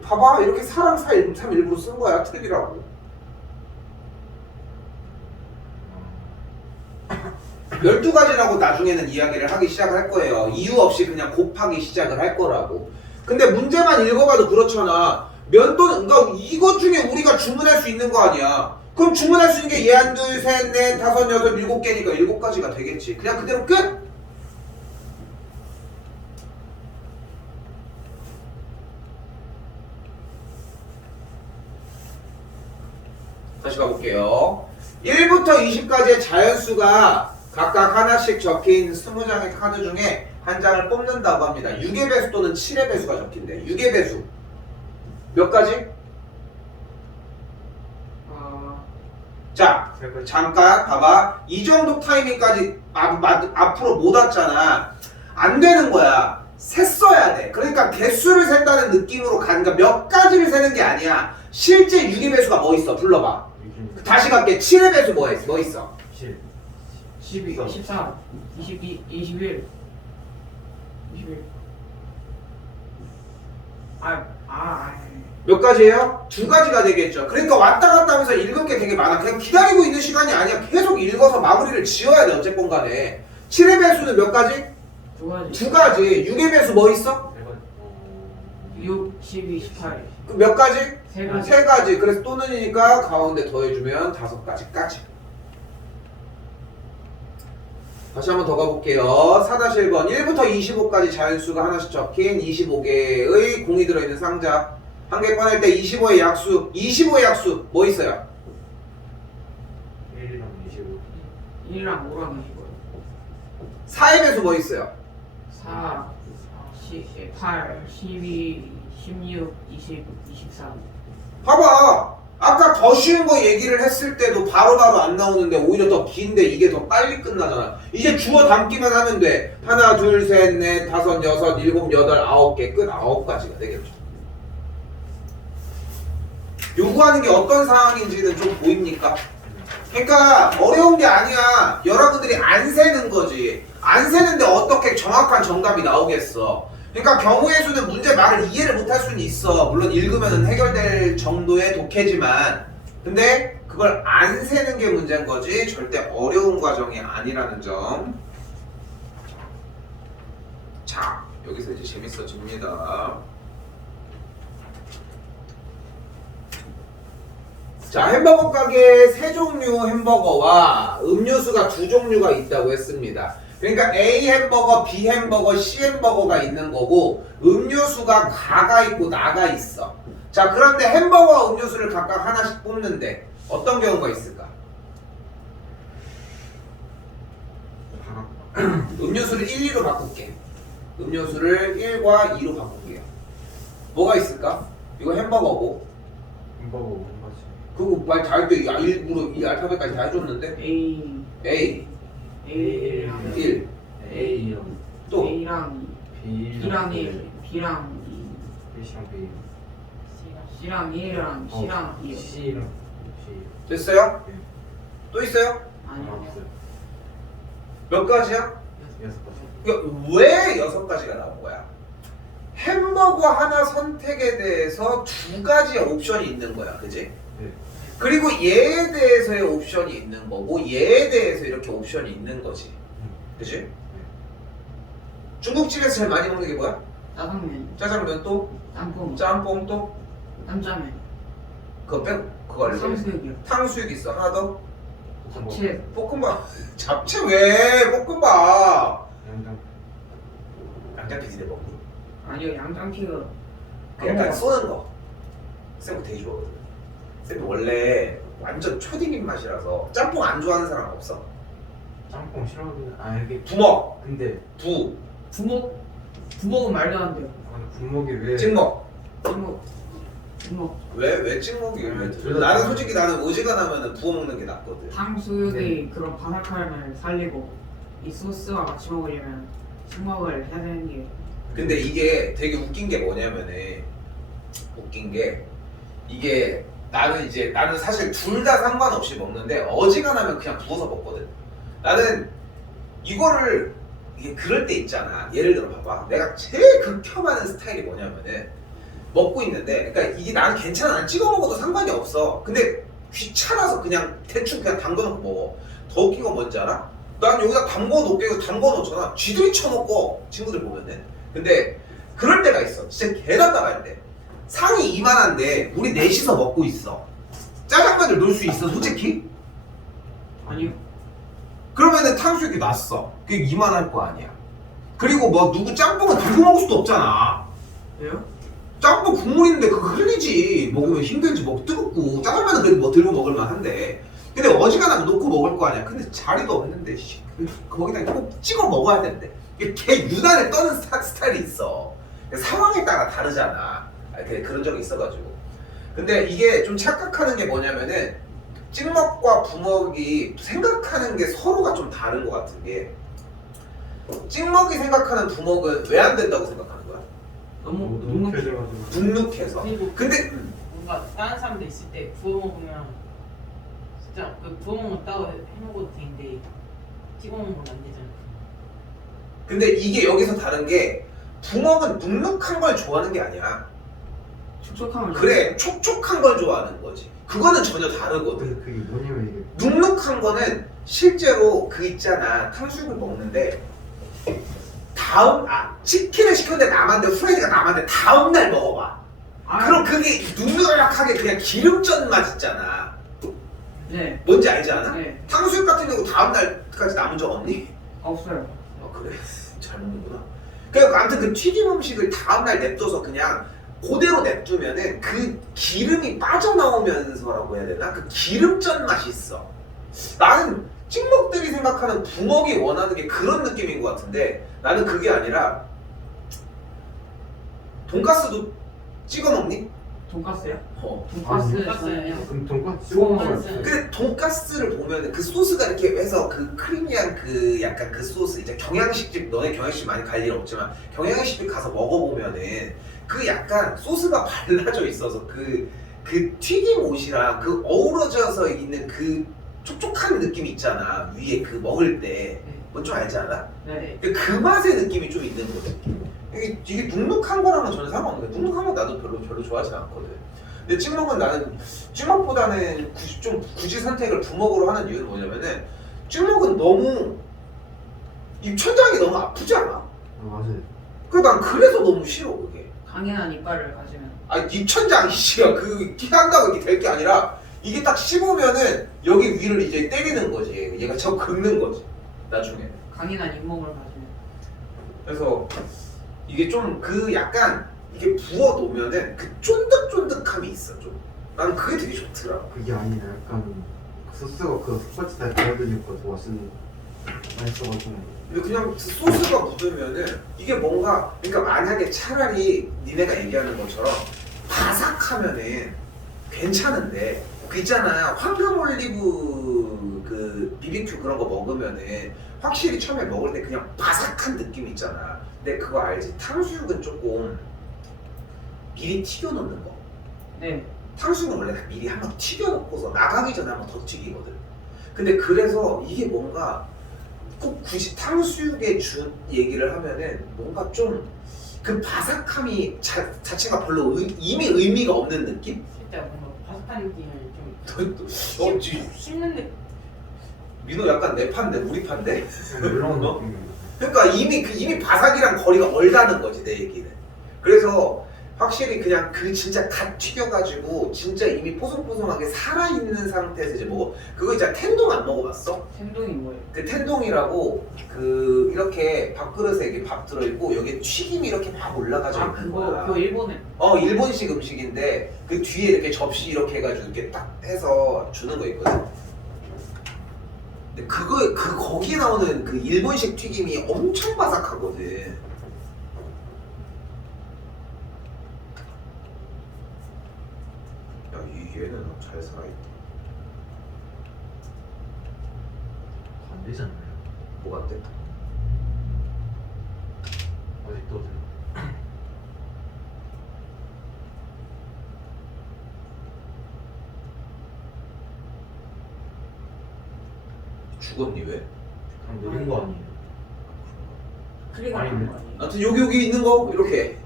봐봐, 이렇게 사랑, 사, 참 일부러 쓴 거야. 틀리라고. 12가지라고 나중에는 이야기를 하기 시작할 거예요. 이유 없이 그냥 곱하기 시작을 할 거라고. 근데 문제만 읽어봐도 그렇잖아. 면도는, 그러니까 이것 중에 우리가 주문할 수 있는 거 아니야. 그럼 주문할 수 있는 게 얘 한, 둘, 셋, 넷, 다섯, 여섯, 7개니까 7가지가 되겠지. 그냥 그대로 끝! 다시 가볼게요. 1부터 20까지의 자연수가 각각 하나씩 적힌 20장의 카드 중에 한 장을 뽑는다고 합니다. 6의 배수 또는 7의 배수가 적힌대. 6의 배수. 몇 가지? 자, 잠깐 봐봐. 이 정도 타이밍까지 앞으로 못 왔잖아. 안 되는 거야. 셌어야 돼. 그러니까 개수를 센다는 느낌으로 가니까 몇 가지를 세는 게 아니야. 실제 6의 배수가 뭐 있어? 불러봐. 다시 갈게. 7의 배수 뭐 있어? 7 12, 14, 22, 21. 21. 몇 가지예요? 2가지가 되겠죠. 그러니까 왔다 갔다 하면서 읽은 게 되게 많아. 그냥 기다리고 있는 시간이 아니야. 계속 읽어서 마무리를 지어야 돼. 어쨌건 간에. 7의 배수는 몇 가지? 2가지. 2가지. 6의 배수 뭐 있어? 6, 12, 18. 그 몇 가지? 3가지. 3가지. 그래서 또는이니까 가운데 더해주면 5가지까지. 다시 한번 더 가볼게요. 4-1번 1부터 25까지 자연수가 하나씩 적힌 25개의 공이 들어있는 상자. 한 개 꺼낼 때 25의 약수. 25의 약수 뭐 있어요? 1이랑 25 1이랑 5랑 25. 4의 배수 뭐 있어요? 4, 8, 12, 16, 20, 24. 봐봐. 아까 더 쉬운 거 얘기를 했을 때도 바로바로 안 나오는데 오히려 더 긴데 이게 더 빨리 끝나잖아. 이제 주어 담기만 하면 돼. 하나, 둘, 셋, 넷, 다섯, 여섯, 일곱, 여덟, 9개 끝. 9가지가 되겠죠. 요구하는 게 어떤 상황인지는 좀 보입니까? 그러니까 어려운 게 아니야. 여러분들이 안 세는 거지. 안 세는데 어떻게 정확한 정답이 나오겠어. 그러니까 경우의 수는 문제 말을 이해를 못할 수는 있어. 물론 읽으면 해결될 정도의 독해지만 근데 그걸 안 세는 게 문제인 거지 절대 어려운 과정이 아니라는 점. 자, 여기서 이제 재밌어집니다. 자, 햄버거 가게에 3종류 햄버거와 음료수가 2종류가 있다고 했습니다. 그러니까 A 햄버거, B 햄버거, C 햄버거가 있는 거고 음료수가 가가 있고 나가 있어. 자, 그런데 햄버거와 음료수를 각각 하나씩 뽑는데 어떤 경우가 있을까? 음료수를 1, 2로 바꿀게. 음료수를 1과 2로 바꿀게요. 뭐가 있을까? 이거 햄버거고 햄버거 한 가지 그거 말 다 할 때 일부러 이 알파벳까지 다 해줬는데 A, A A랑 1 A랑 또 A랑 B랑 1, B랑 2, B랑 B C랑 1이랑 C랑 2. C랑 됐어요? 네. 또 있어요? 아니요. 없어요. 몇 가지야? 6가지 그러니까 왜 6가지가 나온 거야? 햄버거 하나 선택에 대해서 2가지의 옵션이 있는 거야, 그지? 네. 그리고 얘에 대해서의 옵션이 있는 거고 얘에 대해서 이렇게 옵션이 있는 거지, 그지? 중국집에서 제일 많이 먹는 게 뭐야? 짜장면, 짜장면 또? 짬뽕, 짬뽕 또? 짬짜면, 그거 빼고 그거 알려줘. 탕수육이요. 탕수육 있어. 하나 더? 잡채, 볶음밥. 잡채 왜? 볶음밥. 양장 양장피지대 먹니? 아니요 양장피가 그 약간 쏘는 거. 쌤도 되게 좋아하거든. 쌤도 원래 완전 초딩 입맛이라서 짬뽕 안 좋아하는 사람 없어. 짬뽕 싫어하긴 이게 부먹, 근데 부, 부먹은 말도 안 돼요. 부먹이 왜 찍먹. 부먹. 왜 찍먹이? 왜? 둘다 나는 좋아. 솔직히 나는 어지간하면은 부어 먹는 게 낫거든. 탕수육이 그런 바삭함을 살리고 이 소스와 같이 먹으려면 찍먹을 해야 되는 게 근데 이게 되게 웃긴 게 뭐냐면은 웃긴 게 이게 나는 사실 둘 다 상관없이 먹는데 어지간하면 그냥 부어서 먹거든. 나는 이거를 이게 그럴 때 있잖아. 예를 들어 봐봐. 내가 제일 극혐하는 스타일이 뭐냐면은 먹고 있는데 그러니까 이게 나는 괜찮아. 난 찍어 먹어도 상관이 없어. 근데 귀찮아서 그냥 대충 그냥 담궈놓고 먹어. 더 웃긴 건 뭔지 알아? 난 여기다 담궈놓잖아. 쥐들이 쳐먹고 친구들 보면은. 근데 그럴 때가 있어. 진짜 개 답답할 때. 상이 이만한데 우리 넷이서 먹고 있어. 짜장면을 넣을 수 있어 솔직히? 아니요. 그러면은 탕수육이 났어. 그게 이만할 거 아니야. 그리고 뭐 누구 짬뽕은 들고 먹을 수도 없잖아. 왜요? 짬뽕 국물 있는데 그거 흘리지. 먹으면 힘들지. 먹 뜨겁고. 짜장면은 그래도 뭐 들고 먹을 만한데. 근데 어지간하면 놓고 먹을 거 아니야. 근데 자리도 없는데 거기다 꼭 찍어 먹어야 되는데. 이게 개 유난히 떠는 스타일이 있어. 상황에 따라 다르잖아. 그런 적이 있어가지고. 근데 이게 좀 착각하는 게 뭐냐면은 찍먹과 부먹이 생각하는 게 서로가 좀 다른 것 같은 게 찍먹이 생각하는 부먹은 왜 안 된다고 생각하는 거야? 너무 눅눅해져가지고. 눅눅해서. 그리고 근데 뭔가 다른 사람들 있을 때 구워 먹으면 진짜 그 구워 먹었다고 해 먹어도 되는데 찍어 먹으면 안 되잖아. 근데 이게 여기서 다른 게 부먹은 눅눅한 걸 좋아하는 게 아니야. 촉촉함을 그래, 촉촉한 걸 좋아하는 거지. 그거는 전혀 다르거든. 근데 그게 뭐냐면 이게 눅눅한 거는 실제로 그 있잖아. 탕수육을 먹는데 치킨을 시켰는데 남았는데 후라이드가 남았는데 다음날 먹어봐. 그럼 그게 눅눅하게 그냥 기름전 맛 있잖아. 네. 뭔지 알지 않아? 네. 탕수육 같은 경우 다음날까지 남은 적 없니? 없어요. 그래? 잘 먹는구나. 그러니까 아무튼 그 튀김 음식을 다음날 냅둬서 그냥 그대로 냅두면은 그 기름이 빠져나오면서라고 해야 되나? 그 기름전 맛이 있어. 나는 찍먹들이 생각하는 부먹이 원하는 게 그런 느낌인 것 같은데 나는 그게 아니라 돈가스도 찍어 먹니? 돈가스요? 아니, 돈가스요. 그럼 돈까스 찍어 먹어야지. 근데 돈가스를 보면은 그 소스가 이렇게 해서 그 크리미한 그 약간 그 소스 이제 경양식집 너네 경양식집 많이 갈 일 없지만 경양식집 가서 먹어보면은 그 약간 소스가 발라져 있어서 그 튀김 옷이랑 그 어우러져서 있는 그 촉촉한 느낌이 있잖아 위에 그 먹을 때 뭔 좀 알지 않아? 네. 근데 그 맛의 느낌이 좀 있는 거지. 이게 눅눅한 거랑은 전혀 상관없는 거야. 눅눅한 건 나도 별로 좋아하지 않거든. 근데 찍먹은 나는 찍먹보다는 굳이 선택을 부먹으로 하는 이유는 뭐냐면은 찍먹은 너무 입천장이 너무 아프지 않아? 맞아요. 난 그래서 너무 싫어 그게. 강인한 이빨을 가지면 입천장이 씨야 그 티난다고 이게 될 게 아니라 이게 딱 씹으면은 여기 위를 이제 때리는 거지. 얘가 저 긁는 거지 나중에. 강인한 잇몸을 가지면 그래서 이게 좀 그 약간 이게 부어 놓으면은 그 쫀득쫀득함이 있어 좀. 나는 그게 되게 좋더라. 그게 아니라 약간 그 소스가 그 속까지 다 배어드니까 더 맛있어가지고. 근데 그냥 그 소스가 묻으면은 이게 뭔가 그러니까 만약에 차라리 니네가 얘기하는 것처럼 바삭하면은 괜찮은데 그 있잖아 황금 올리브 그 비비큐 그런 거 먹으면은 확실히 처음에 먹을 때 그냥 바삭한 느낌 있잖아. 근데 그거 알지? 탕수육은 조금 미리 튀겨 놓는 거. 네. 탕수육은 원래 다 미리 한번 튀겨 놓고서 나가기 전에 한번 더 튀기거든. 근데 그래서 이게 뭔가 꼭 굳이 탕수육에 준 얘기를 하면은 뭔가 좀 그 바삭함이 자체가 별로 이미 의미가 없는 느낌? 진짜 뭔가 바삭한 느낌을 좀 씹는데 민호 약간 내 판데 우리 판데? 물론 그러니까 이미 바삭이랑 거리가 멀다는 거지 내 얘기는. 그래서 확실히 그냥 그 진짜 갓 튀겨가지고 진짜 이미 뽀송뽀송하게 살아있는 상태에서 이제 먹어. 그거 있잖아 텐동 안 먹어봤어? 텐동이 뭐예요? 그 텐동이라고 그 이렇게 밥그릇에 이게 밥 들어있고 여기에 튀김이 이렇게 막 올라가져 있는 거야. 그거 일본에 일본식 음식인데 그 뒤에 이렇게 접시 이렇게 해가지고 이렇게 딱 해서 주는 거 있거든. 근데 거기에 나오는 그 일본식 튀김이 엄청 바삭하거든. 야, 얘는 잘 살아있다. 안 되잖아요. 뭐가 돼? 아직도 돼. 죽었니 왜? 그냥 느린 거 아니에요? 클릭하는 거 아니에요? 아무튼 여기 있는 거 이렇게.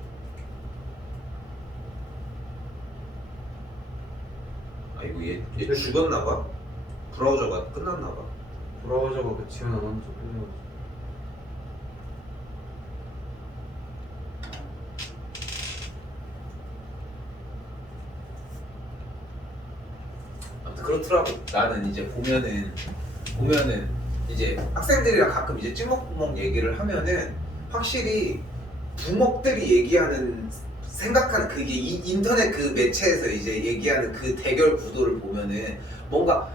아이고 얘 죽었나 봐. 브라우저가 끝났나 봐. 브라우저가 그 지원 안 하는 쪽 끝내고. 아무튼 그렇더라고. 나는 이제 보면은 이제 학생들이랑 가끔 이제 찍먹부먹 얘기를 하면은 확실히 부먹들이 얘기하는 생각하는 그게 인터넷 그 매체에서 이제 얘기하는 그 대결 구도를 보면은 뭔가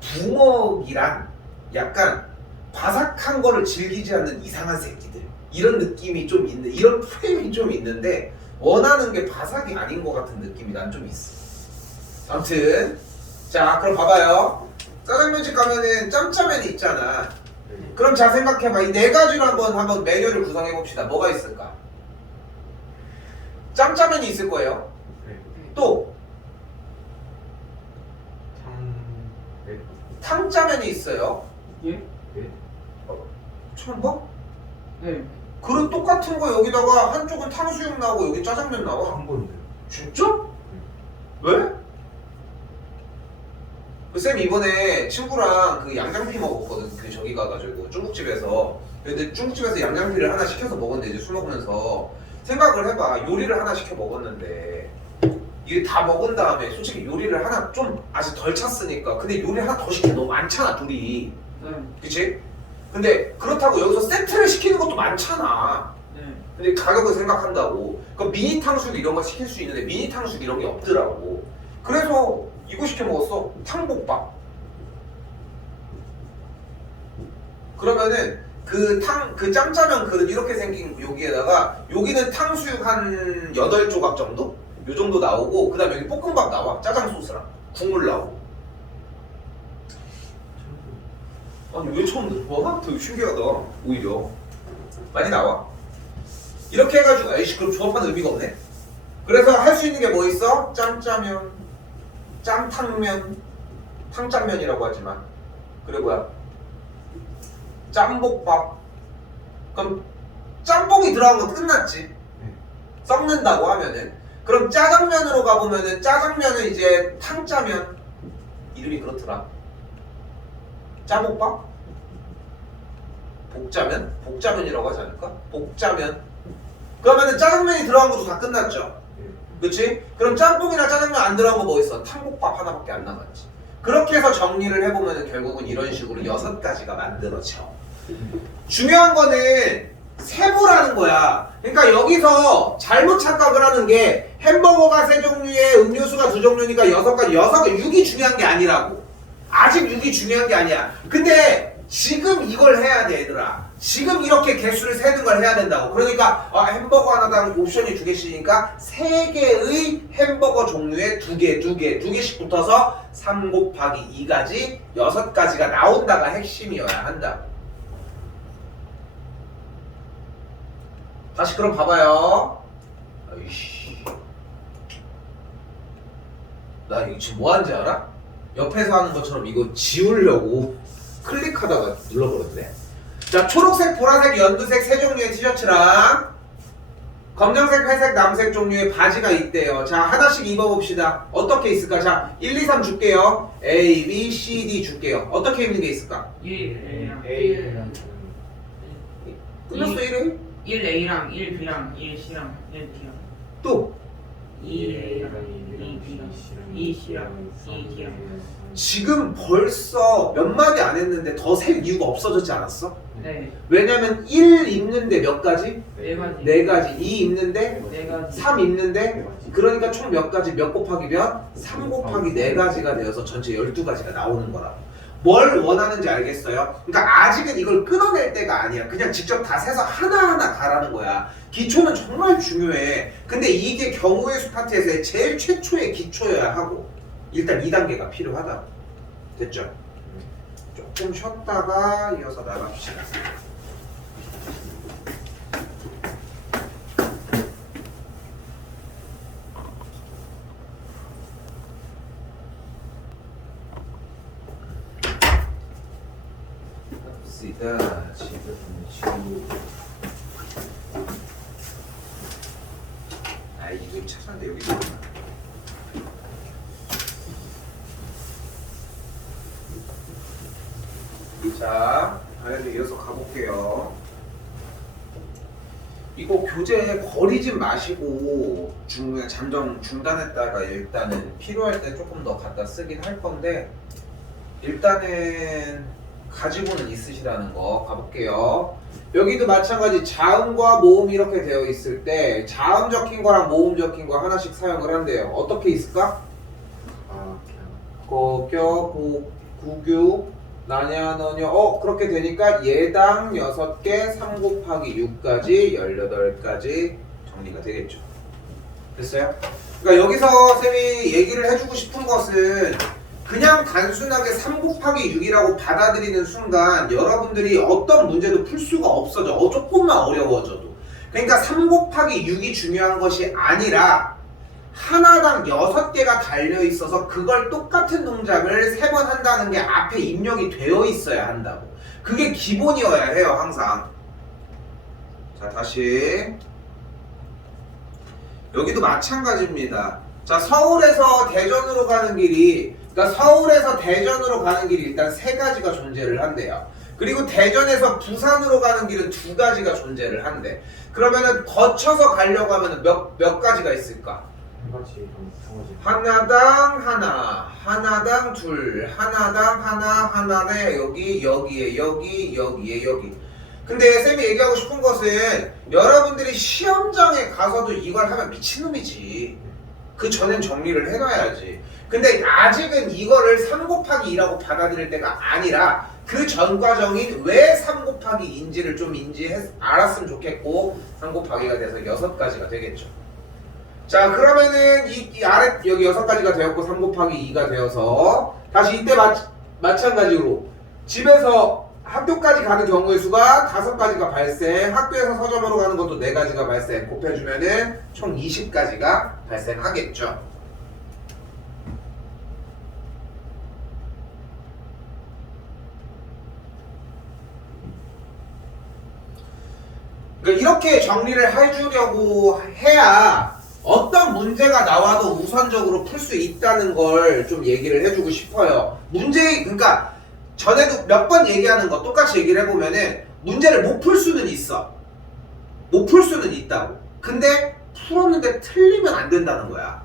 부먹이란 약간 바삭한 거를 즐기지 않는 이상한 새끼들 이런 느낌이 좀 있는 이런 프레임이 좀 있는데 원하는 게 바삭이 아닌 것 같은 느낌이 난 좀 있어. 아무튼 자 그럼 봐봐요. 짜장면집 가면은 짬짜면이 있잖아. 그럼 자 생각해봐. 이 네 가지로 한번 메뉴를 구성해 봅시다. 뭐가 있을까? 짬짜면이 있을 거예요. 네. 또 네. 탕짜면이 있어요. 예? 네. 처음 봐? 네. 그릇 똑같은 거 여기다가 한쪽은 탕수육 나오고 여기 짜장면 나와. 한 번인데. 진짜? 왜? 그 쌤 이번에 친구랑 그 양장피 먹었거든. 그 저기 가가지고 중국집에서. 근데 중국집에서 양장피를 하나 시켜서 먹었는데 이제 술 먹으면서 생각을 해봐. 요리를 하나 시켜 먹었는데 이게 다 먹은 다음에 솔직히 요리를 하나 좀 아직 덜 찼으니까 근데 요리 하나 더 시키면 너무 많잖아 둘이. 네. 그치? 근데 그렇다고 여기서 세트를 시키는 것도 많잖아. 네. 근데 가격을 생각한다고. 그럼 미니 탕수육 이런 거 시킬 수 있는데 미니 탕수육 이런 게 없더라고. 그래서 이거 시켜 먹었어. 탕볶밥. 그러면은 그 짬짜면 그릇 이렇게 생긴 여기에다가 여기는 탕수육 한 8조각 정도? 요 정도 나오고 그 다음에 여기 볶음밥 나와. 짜장 소스랑 국물 나오고. 아니 왜 처음 들어봐? 되게 신기하다. 오히려 많이 나와. 이렇게 해가지고 아이씨 그럼 조합하는 의미가 없네. 그래서 할 수 있는 게 뭐 있어? 짬짜면, 짬탕면, 탕짬면이라고 하지만 그리고 뭐야? 짬볶밥. 그럼 짬뽕이 들어간 건 끝났지. 썩는다고 하면은 그럼 짜장면으로 가보면은 짜장면은 이제 탕짜면 이름이 그렇더라. 짜볶밥? 복짜면? 복짜면이라고 하지 않을까? 복짜면. 그러면은 짜장면이 들어간 것도 다 끝났죠. 그치? 그럼 짬뽕이나 짜장면 안 들어간 거 뭐 있어? 탕볶밥 하나밖에 안 남았지. 그렇게 해서 정리를 해보면은 결국은 이런 식으로 6가지가 만들어져. 중요한 거는 세부라는 거야. 그러니까 여기서 잘못 착각을 하는 게 햄버거가 3종류에 음료수가 2종류니까 6가지, 6이 중요한 게 아니라고. 아직 6이 중요한 게 아니야. 근데 지금 이걸 해야 돼 얘들아. 지금 이렇게 개수를 세는 걸 해야 된다고. 그러니까 햄버거 하나당 옵션이 2개씩이니까 3개의 햄버거 종류에 2개씩 붙어서 3 곱하기 2가지 6가지가 나온다가 핵심이어야 한다. 다시 그럼 봐봐요. 아이씨. 나 이거 지금 뭐 하는지 알아? 옆에서 하는 것처럼 이거 지우려고 클릭하다가 눌러버렸네. 자, 초록색, 보라색, 연두색 3종류의 티셔츠랑 검정색, 회색, 남색 종류의 바지가 있대요. 자, 하나씩 입어봅시다. 어떻게 있을까? 자, 1, 2, 3 줄게요. A, B, C, D 줄게요. 어떻게 입는 게 있을까? 1A랑 끝났어, 1회? 1A랑 1B랑 1C랑 1D랑 또 2A랑 2B랑 2C랑 2D랑 지금 벌써 몇 마디 안 했는데 더 셀 이유가 없어졌지 않았어? 네. 왜냐면 1 입는데 몇 가지? 4가지 4가지. 2 입는데 4가지 3 입는데 그러니까 총 몇 가지? 몇 곱하기 몇? 3 곱하기 4가지가 되어서 전체 12가지가 나오는 거라고. 뭘 원하는지 알겠어요? 그러니까 아직은 이걸 끊어낼 때가 아니야. 그냥 직접 다 세서 하나하나 가라는 거야. 기초는 정말 중요해. 근데 이게 경우의 수 파트에서의 제일 최초의 기초여야 하고 일단 2단계가 필요하다. 됐죠? 조금 쉬었다가 이어서 나갑시다. 갑시다. 지금 아 이거 찾았는데 여기 있구나. 자, 그래서 이어서 가볼게요. 이거 교재 버리지 마시고 잠정 중단했다가 일단은 필요할 때 조금 더 갖다 쓰긴 할 건데 일단은 가지고는 있으시라는 거 가볼게요. 여기도 마찬가지 자음과 모음 이렇게 되어 있을 때 자음 적힌 거랑 모음 적힌 거 하나씩 사용을 한대요. 어떻게 있을까? 아, 거겨 구규 나냐 너냐 그렇게 되니까 예당 6개 3 곱하기 6까지 18가지 정리가 되겠죠. 됐어요? 그러니까 여기서 쌤이 얘기를 해주고 싶은 것은 그냥 단순하게 3 곱하기 6이라고 받아들이는 순간 여러분들이 어떤 문제도 풀 수가 없어져. 조금만 어려워져도. 그러니까 3 곱하기 6이 중요한 것이 아니라 하나당 6개가 달려있어서 그걸 똑같은 동작을 3번 한다는 게 앞에 입력이 되어 있어야 한다고. 그게 기본이어야 해요, 항상. 자, 다시. 여기도 마찬가지입니다. 자, 서울에서 대전으로 가는 길이, 그러니까 서울에서 대전으로 가는 길이 일단 3가지가 존재를 한대요. 그리고 대전에서 부산으로 가는 길은 2가지가 존재를 한대. 그러면은 거쳐서 가려고 하면 몇 가지가 있을까? 한 가지 좀 성어지. 하나당 하나, 하나당 둘, 하나당 하나, 하나당 여기에 여기. 근데 쌤이 얘기하고 싶은 것은 여러분들이 시험장에 가서도 이걸 하면 미친놈이지. 그 전엔 정리를 해놔야지. 근데 아직은 이거를 3 곱하기 2라고 받아들일 때가 아니라 그 전 과정인 왜 3 곱하기 2인지를 좀 알았으면 좋겠고 3 곱하기가 돼서 6가지가 되겠죠. 자, 그러면은 이 아래 여기 6가지가 되었고 3 곱하기 2가 되어서 다시 이때 마찬가지로 집에서 학교까지 가는 경우의 수가 5가지가 발생, 학교에서 서점으로 가는 것도 4가지가 발생, 곱해주면은 총 20가지가 발생하겠죠. 그러니까 이렇게 정리를 해주려고 해야 어떤 문제가 나와도 우선적으로 풀 수 있다는 걸 좀 얘기를 해주고 싶어요. 그러니까 전에도 몇 번 얘기하는 거 똑같이 얘기를 해보면은 문제를 못 풀 수는 있어. 못 풀 수는 있다고. 근데 풀었는데 틀리면 안 된다는 거야.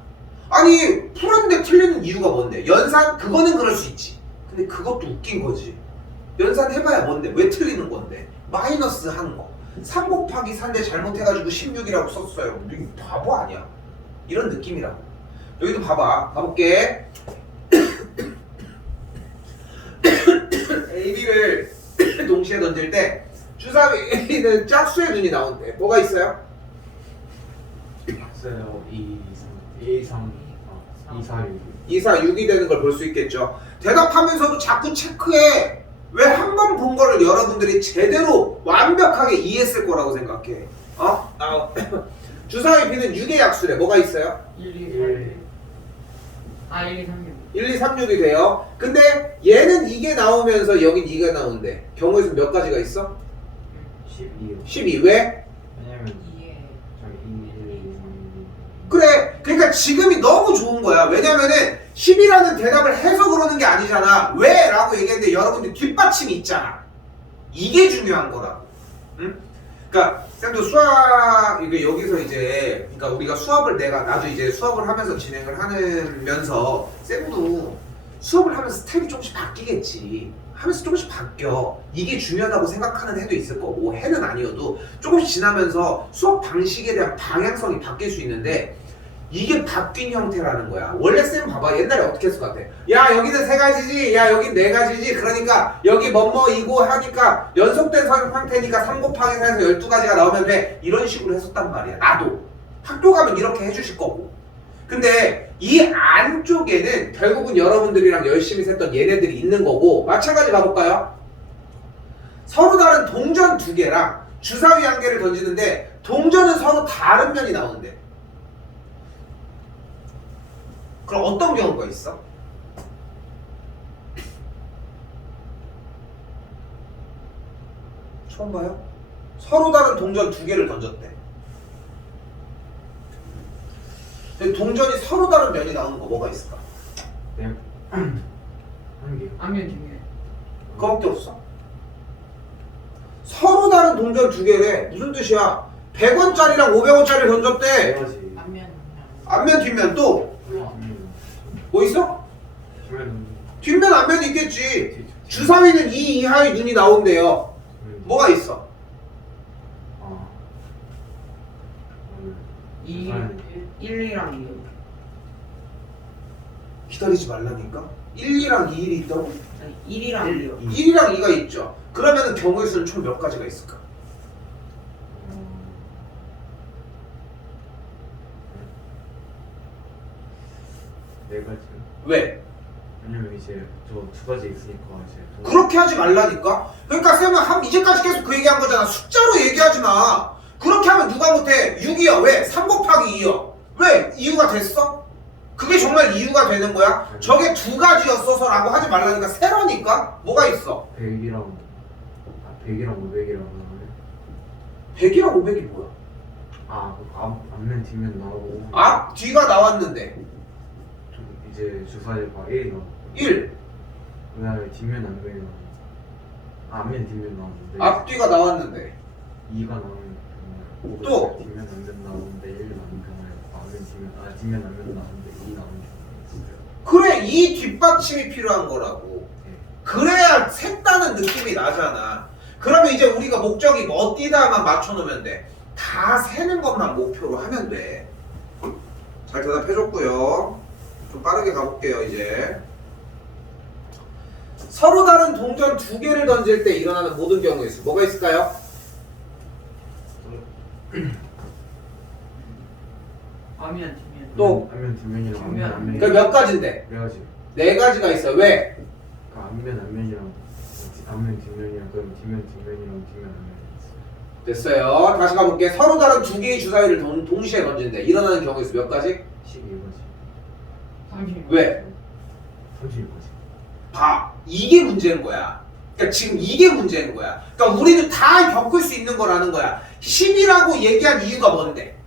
아니 풀었는데 틀리는 이유가 뭔데? 연산? 그거는 그럴 수 있지. 근데 그것도 웃긴 거지. 연산 해봐야 뭔데? 왜 틀리는 건데? 마이너스 한 거. 3 곱하기 4인데 잘못해가지고 16이라고 썼어요. 너 바보 아니야? 이런 느낌이라고. 여기도 봐봐. 가볼게. A, B를 동시에 던질 때 주사위는 짝수의 눈이 나온대. 뭐가 있어요? 있어요. 2, 3, 2, 4, 6. 2, 4, 6이 되는 걸 볼 수 있겠죠. 대답하면서도 자꾸 체크해. 왜 한 번 본 거를 여러분들이 제대로 완벽하게 이해했을 거라고 생각해? 주사위 B는 6의 약수래. 뭐가 있어요? 1, 2, 3, 1, 2, 3, 6. 1, 2, 3, 6이 돼요. 근데 얘는 이게 나오면서 여긴 2가 나온대. 경우의 수 몇 가지가 있어? 12요. 12. 왜? 왜냐면 이게 저기 1, 2, 3, 그래. 그러니까 지금이 너무 좋은 거야. 왜냐면은 10이라는 대답을 해서 그러는 게 아니잖아. 왜? 라고 얘기했는데 여러분들 뒷받침이 있잖아. 이게 중요한 거라고. 응? 그러니까 쌤도 수학 이게 여기서 이제 그러니까 우리가 수업을 나도 이제 수업을 하면서 진행을 하면서 쌤도 수업을 하면서 스타일이 조금씩 바뀌겠지. 하면서 조금씩 바뀌어. 이게 중요하다고 생각하는 해도 있을 거고 해는 아니어도 조금씩 지나면서 수업 방식에 대한 방향성이 바뀔 수 있는데 이게 바뀐 형태라는 거야. 원래 쌤 봐봐. 옛날에 어떻게 했을 것 같아? 야 여기는 3가지지. 야 여긴 4가지지. 그러니까 여기 뭐이고 하니까 연속된 상태니까 3 곱하기 4에서 12가지가 나오면 돼. 이런 식으로 했었단 말이야. 나도. 학교 가면 이렇게 해주실 거고. 근데 이 안쪽에는 결국은 여러분들이랑 열심히 샜던 얘네들이 있는 거고 마찬가지 가볼까요? 서로 다른 동전 두 개랑 주사위 한 개를 던지는데 동전은 서로 다른 면이 나오는데 그럼 어떤 경우가 있어? 처음 봐요? 서로 다른 동전 두 개를 던졌대. 근데 동전이 서로 다른 면이 나오는 거 뭐가 있을까? 네. 한 개. 안면 중에 그거밖에 없어. 서로 다른 동전 두 개래. 무슨 뜻이야? 100원짜리랑 500원짜리 던졌대. 해야지. 앞면 앞면 뒷면 또 뭐 있어? 주면 뒷면 앞면 있겠지. 주사위는 이 이하의 눈이 나온대요. 뭐가 있어? 아. 2, 1, 2랑 2. 기다리지 말라니까. 1, 2랑 2, 1이 있다고? 아니 1이랑 2요. 1이랑 2가 있죠. 그러면은 경우의 수는 총 몇 가지가 있을까? 네 가지. 왜? 왜냐면 이제 저 두 가지 있으니까 이제 그렇게 하지 말라니까. 그러니까 쌤은 이제까지 계속 그 얘기한 거잖아. 숫자로 얘기하지 마. 그렇게 하면 누가 못해? 6이요. 왜? 3 곱하기 2요. 왜? 이유가 됐어? 그게 정말 이유가 되는 거야? 저게 두 가지였어서라고 하지 말라니까. 세로니까? 뭐가 있어? 100이랑 100이랑 500이랑 100이랑 500이 뭐야? 앞면 뒷면 나오고 앞, 뒤가 나왔는데 좀 이제 주사위가 1이 나오고 1, 그다음에 뒷면 앞면이 나오고 앞면 뒷면 나오는데 앞, 뒤가 나왔는데 2가 나오는 경우에 또? 뒷면 앞면 나오는데 1 나오는 경우에 뒷면 앞면 나오는데 2 나오는 경우가 있어요. 그래, 이 뒷받침이 필요한 거라고. 네. 그래야 샜다는 느낌이 나잖아. 그러면 이제 우리가 목적이 어디다만 맞춰놓으면 돼. 다 세는 것만 목표로 하면 돼. 잘 대답해줬고요. 좀 빠르게 가볼게요 이제. 서로 다른 동전 두 개를 던질 때 일어나는 모든 경우의 수 뭐가 있을까요? 앞면 뒷면. 또? 앞면 뒷면이랑 뒷면, 앞면 앞면 그게 몇 가지인데? 네 가지. 네 가지가 있어. 왜? 그러니까 앞면 앞면이랑 앞면 뒷면이랑 그럼 뒷면 뒷면이랑 뒷면 앞면 됐어요. 다시 가볼게. 서로 다른 두 개의 주사위를 동시에 던진대. 일어나는 경우의 수 몇 가지? 12가지. 30. 왜? 32가지. 봐. 이게 문제인 거야. 그러니까 지금 이게 문제인 거야. 그러니까 우리는 다 겪을 수 있는 거라는 거야. 10이라고 얘기한 이유가 뭔데?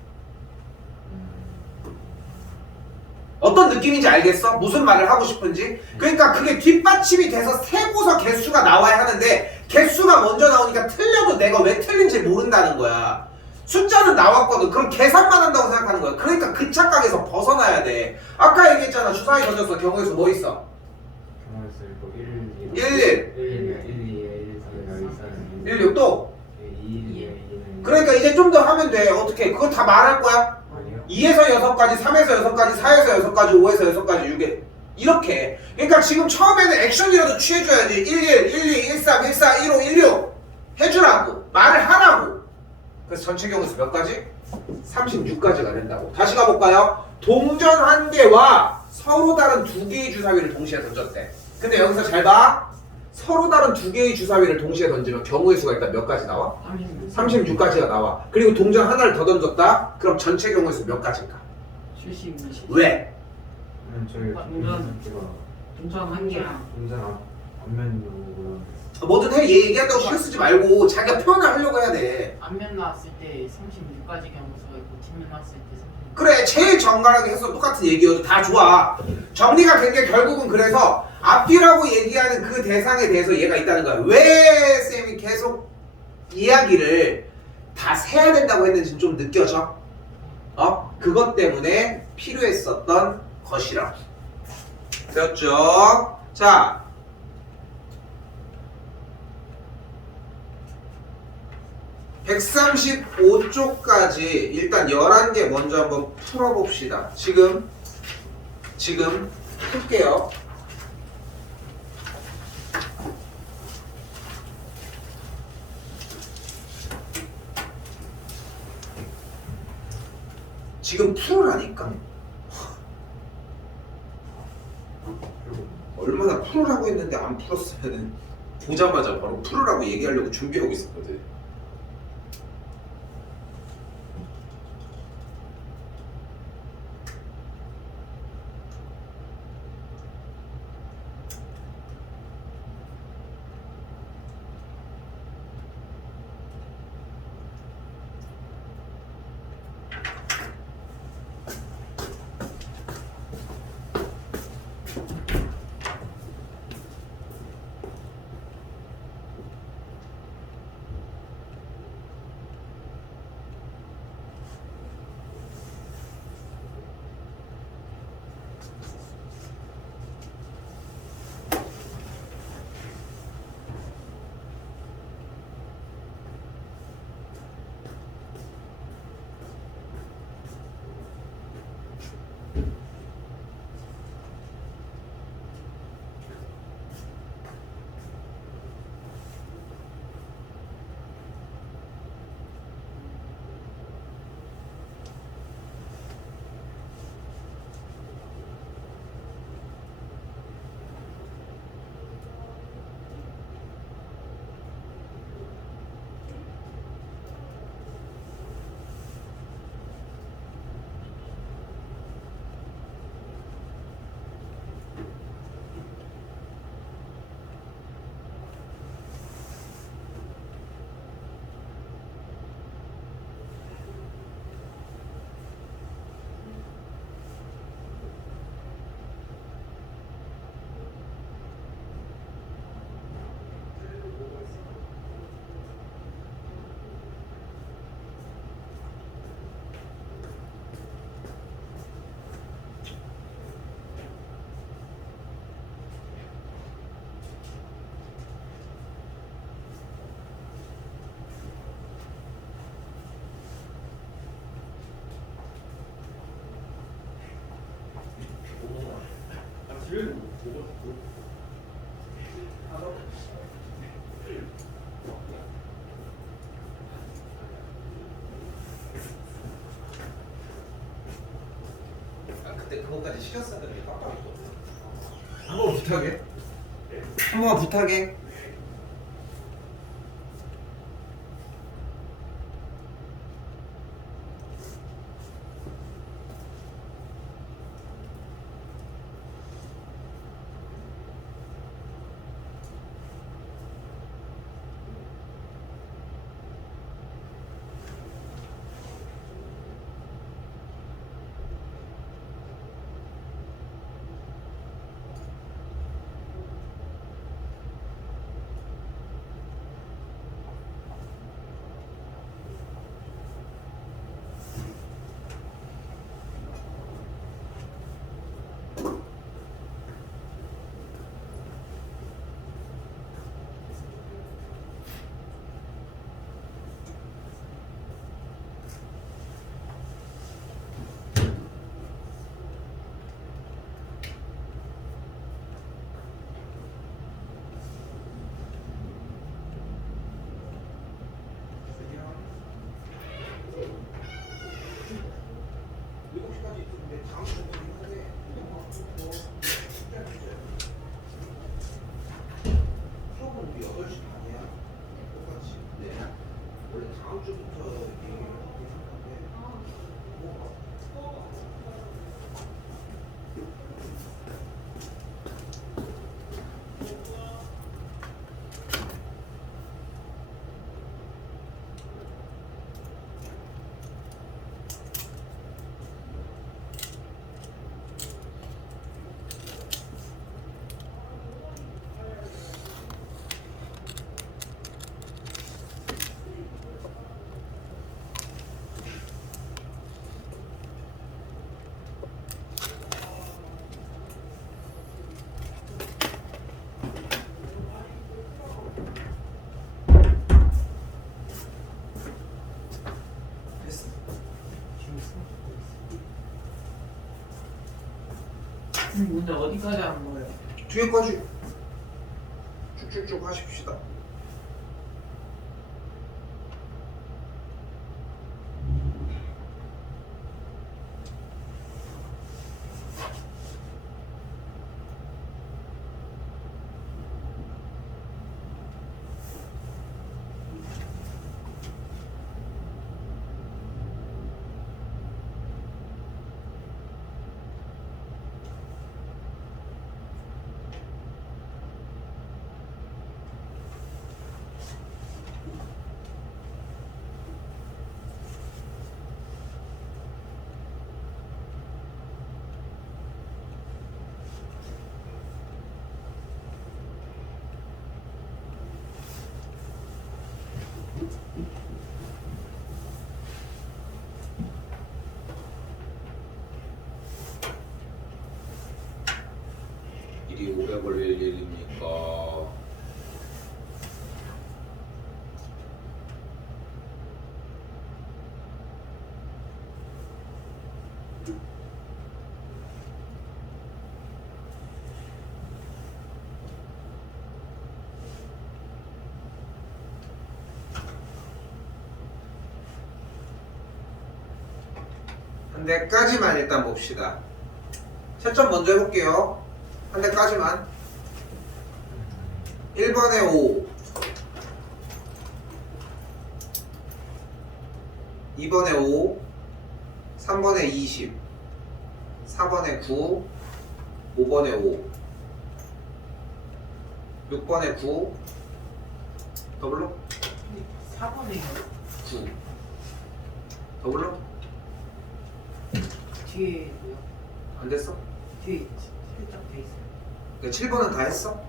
어떤 느낌인지 알겠어? 무슨 말을 하고 싶은지? 그러니까 그게 뒷받침이 돼서 세고서 개수가 나와야 하는데 개수가 먼저 나오니까 틀려도 내가 왜 틀린지 모른다는 거야. 숫자는 나왔거든. 그럼 계산만 한다고 생각하는 거야. 그러니까 그 착각에서 벗어나야 돼. 아까 얘기했잖아. 주사위 던졌어. 경우에서 뭐 있어? 경우에서 이거 1, 1, 6 또? 2, 그러니까 이제 좀 더 하면 돼. 어떻게? 그거 다 말할 거야? 아니요. 2에서 6까지, 3에서 6까지, 4에서 6까지, 5에서 6까지, 6에 이렇게. 그러니까 지금 처음에는 액션이라도 취해줘야지. 1, 2, 1, 3, 1, 4, 1, 5, 1, 6 해주라고. 말을 하라고. 그래서 전체 경우수 몇 가지? 36가지가 된다고. 다시 가볼까요? 동전 한 개와 서로 다른 두 개의 주사위를 동시에 던졌대. 근데 여기서 잘 봐. 서로 다른 두 개의 주사위를 동시에 던지면 경우의 수가 일단 몇 가지 나와? 36. 36가지가 나와. 그리고 동전 하나를 더 던졌다? 그럼 전체 경우의 수 몇 가지인가? 70, 20. 왜? 저희 동전. 동전 한 개랑 동전 앞면으로 뭐든 해. 얘 얘기한다고 신경 쓰지 말고 자기가 표현을 하려고 해야 돼. 앞면 나왔을 때 36가지 경우수가 있고 뒷면 나왔을 때 36. 그래, 제일 정갈하게 해서 똑같은 얘기여도 다 좋아. 정리가 된 게 결국은 그래서 앞뒤라고 얘기하는 그 대상에 대해서 얘가 있다는 거야. 왜 쌤이 계속 이야기를 다 세야 된다고 했는지 좀 느껴져? 그것 때문에 필요했었던 것이라. 되었죠? 자. (135쪽까지) 일단 11개 먼저 한번 풀어봅시다. 지금 풀게요. 지금 풀으라니까. 얼마나 풀으라고 했는데 안 풀었으면은 보자마자 바로 풀으라고 얘기하려고 준비하고 있었거든. 아 그때 그거까지 시켰어야 되는데 깜빡했어. 한 번만 부탁해. 한 번만 부탁해. 오늘 어디까지 하는 거예요? 뒤에까지 쭉쭉쭉 하십시다. 일이 오래 걸릴 일입니까? 한 대까지만 일단 봅시다. 채점 먼저 해볼게요. 한 대까지만. 1번에 5, 2번에 5, 3번에 20, 4번에 9, 5번에 5, 6번에 9, 더블로 4번에 9, 더블로 뒤에 뭐야? 안 됐어? 뒤에 살짝 돼 있어요. 그러니까 7번은 다 했어?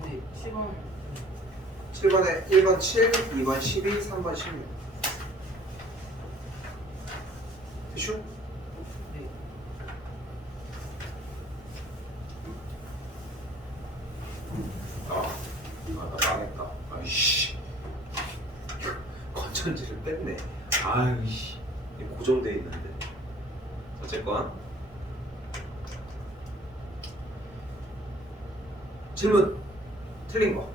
근데 7번 7번에 1번 7, 2번 12, 3번 16. 됐슈? 네. 나 망했다. 아이씨. 건전지를 뺐네. 아이씨. 고정돼 있는데. 어쨌건. 질문. 틀린 거.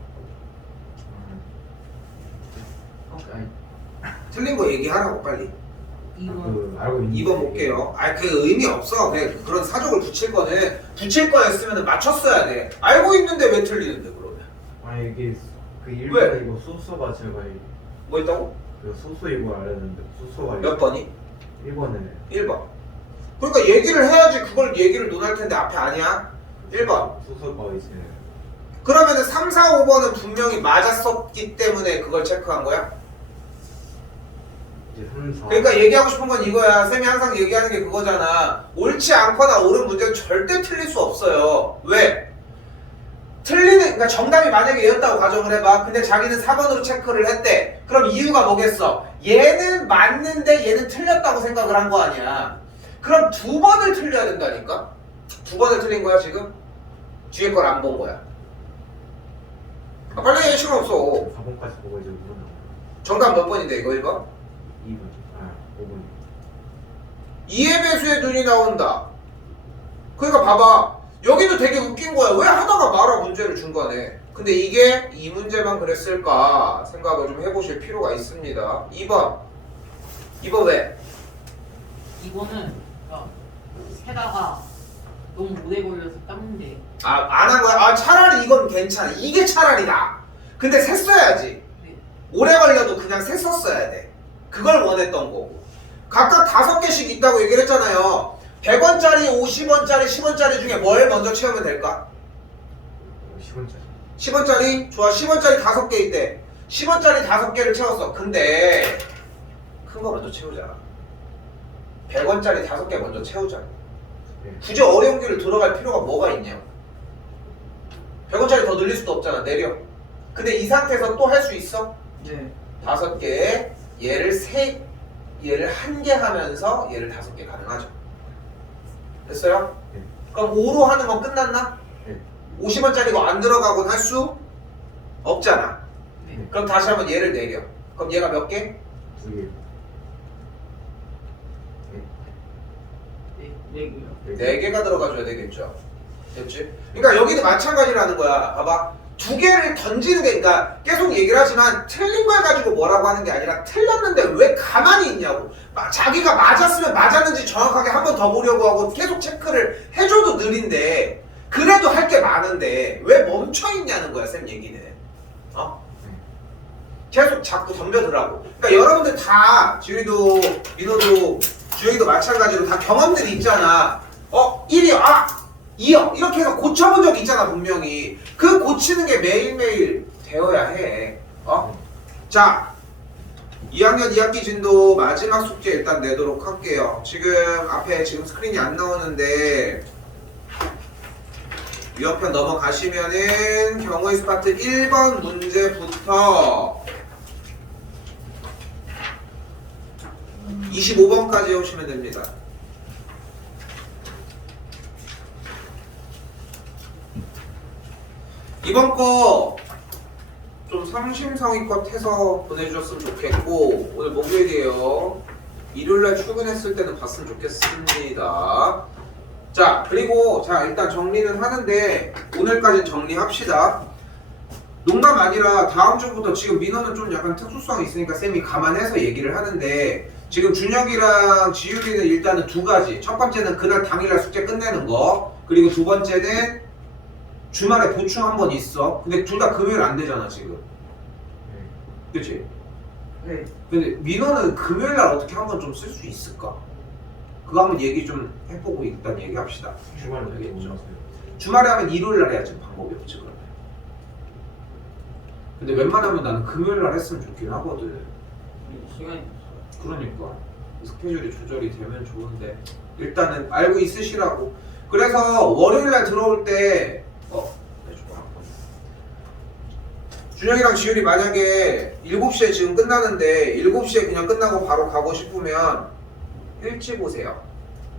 아니, 틀린 거 얘기하라고 빨리. 2번 그 알고 있는 2번 볼게요. 그 의미 없어. 그냥 그런 사족을 붙일 거는 붙일 거였으면 맞췄어야 돼. 알고 있는데 왜 틀리는데 그러면? 아니 이게 그 왜? 1번에 이거 소수가 제가 뭐 있다고? 그 소수 이거 알았는데 소수가 몇 번이? 1번에 1번. 그러니까 얘기를 해야지 그걸 얘기를 논할 텐데 앞에 아니야? 1번. 소수가 이제 그러면은 3, 4, 5번은 분명히 맞았었기 때문에 그걸 체크한 거야? 이제 3, 4 그러니까 얘기하고 싶은 건 이거야. 쌤이 항상 얘기하는 게 그거잖아. 옳지 않거나 옳은 문제는 절대 틀릴 수 없어요. 왜? 그러니까 정답이 만약에 얘였다고 가정을 해봐. 근데 자기는 4번으로 체크를 했대. 그럼 이유가 뭐겠어? 얘는 맞는데 얘는 틀렸다고 생각을 한 거 아니야. 그럼 2번을 틀려야 된다니까? 2번을 틀린 거야 지금? 뒤에 걸 안 본 거야. 빨리 얘기 시간 없어. 4번까지 보고 이제 5번 나와요. 정답 몇 번인데 이거 1번? 2번 5번 2의 배수에 눈이 나온다. 그러니까 봐봐. 여기도 되게 웃긴 거야. 왜 하다가 말아 문제를 중간에. 근데 이게 이 문제만 그랬을까 생각을 좀 해보실 필요가 있습니다. 2번. 2번 왜? 2번은 세다가 너무 오래 걸려서 땄는데 안 한 거야? 차라리 이건 괜찮아. 이게 차라리 나. 근데 샜어야지. 네. 오래 걸려도 그냥 샜었어야 돼. 그걸 원했던 거고. 각각 5개씩 있다고 얘기를 했잖아요. 100원짜리, 50원짜리, 10원짜리 중에 뭘 먼저 채우면 될까? 10원짜리 10원짜리? 좋아. 10원짜리 5개 있대. 10원짜리 5개를 채웠어. 근데 큰 거 먼저 채우자. 100원짜리 5개 먼저 채우자. 네. 굳이 어려운 길을 들어갈 필요가 뭐가 있냐. 100원짜리 더 늘릴 수도 없잖아. 내려. 근데 이 상태에서 또 할 수 있어? 네. 5개. 얘를 1개 하면서 얘를 5개 가능하죠. 됐어요? 네. 그럼 5로 하는 건 끝났나? 네. 50원짜리 거 안 들어가곤 할 수 없잖아. 네. 그럼 다시 한번 얘를 내려. 그럼 얘가 몇 개? 2개 네. 4개가 들어가줘야 되겠죠. 됐지? 그러니까 여기는 마찬가지라는 거야. 봐봐. 2개를 던지는 게, 그러니까 계속 얘기를 하지만 틀린 걸 가지고 뭐라고 하는 게 아니라 틀렸는데 왜 가만히 있냐고. 자기가 맞았으면 맞았는지 정확하게 한 번 더 보려고 하고 계속 체크를 해줘도 느린데 그래도 할 게 많은데 왜 멈춰있냐는 거야, 쌤 얘기는. 계속 자꾸 덤벼들라고. 그러니까 여러분들 다, 지우리도, 민호도, 주영이도 마찬가지로 다 경험들이 있잖아. 1이요, 2요. 이렇게 해서 고쳐본 적이 있잖아, 분명히. 그 고치는 게 매일매일 되어야 해. 자, 2학년 2학기 진도 마지막 숙제 일단 내도록 할게요. 지금 앞에 지금 스크린이 안 나오는데, 위험편 넘어가시면은 경우의 수 파트 1번 문제부터 25번까지 오시면 됩니다. 이번 거 좀 성심성의껏 해서 보내주셨으면 좋겠고 오늘 목요일이에요. 일요일날 출근했을 때는 봤으면 좋겠습니다. 자 그리고 자 일단 정리는 하는데 오늘까지는 정리합시다. 농담 아니라 다음 주부터 지금 민호는 좀 약간 특수성이 있으니까 쌤이 감안해서 얘기를 하는데 지금 준혁이랑 지율이는 일단은 두 가지. 첫 번째는 그날 당일날 숙제 끝내는 거. 그리고 두 번째는 주말에 보충 한 번 있어. 근데 둘 다 금요일 안 되잖아 지금. 그치? 네. 근데 민호는 금요일 날 어떻게 한 번 좀 쓸 수 있을까? 그거 한번 얘기 좀 해보고 일단 얘기합시다. 주말에 알겠죠? 주말에 하면 일요일 날 해야지 방법이 없지 그러면. 근데 웬만하면 나는 금요일 날 했으면 좋긴 하거든. 시간이 그러니까 스케줄이 조절이 되면 좋은데 일단은 알고 있으시라고. 그래서 월요일 날 들어올 때 준영이랑 지율이 만약에 7시에 지금 끝나는데 7시에 그냥 끝나고 바로 가고 싶으면 일찍 오세요.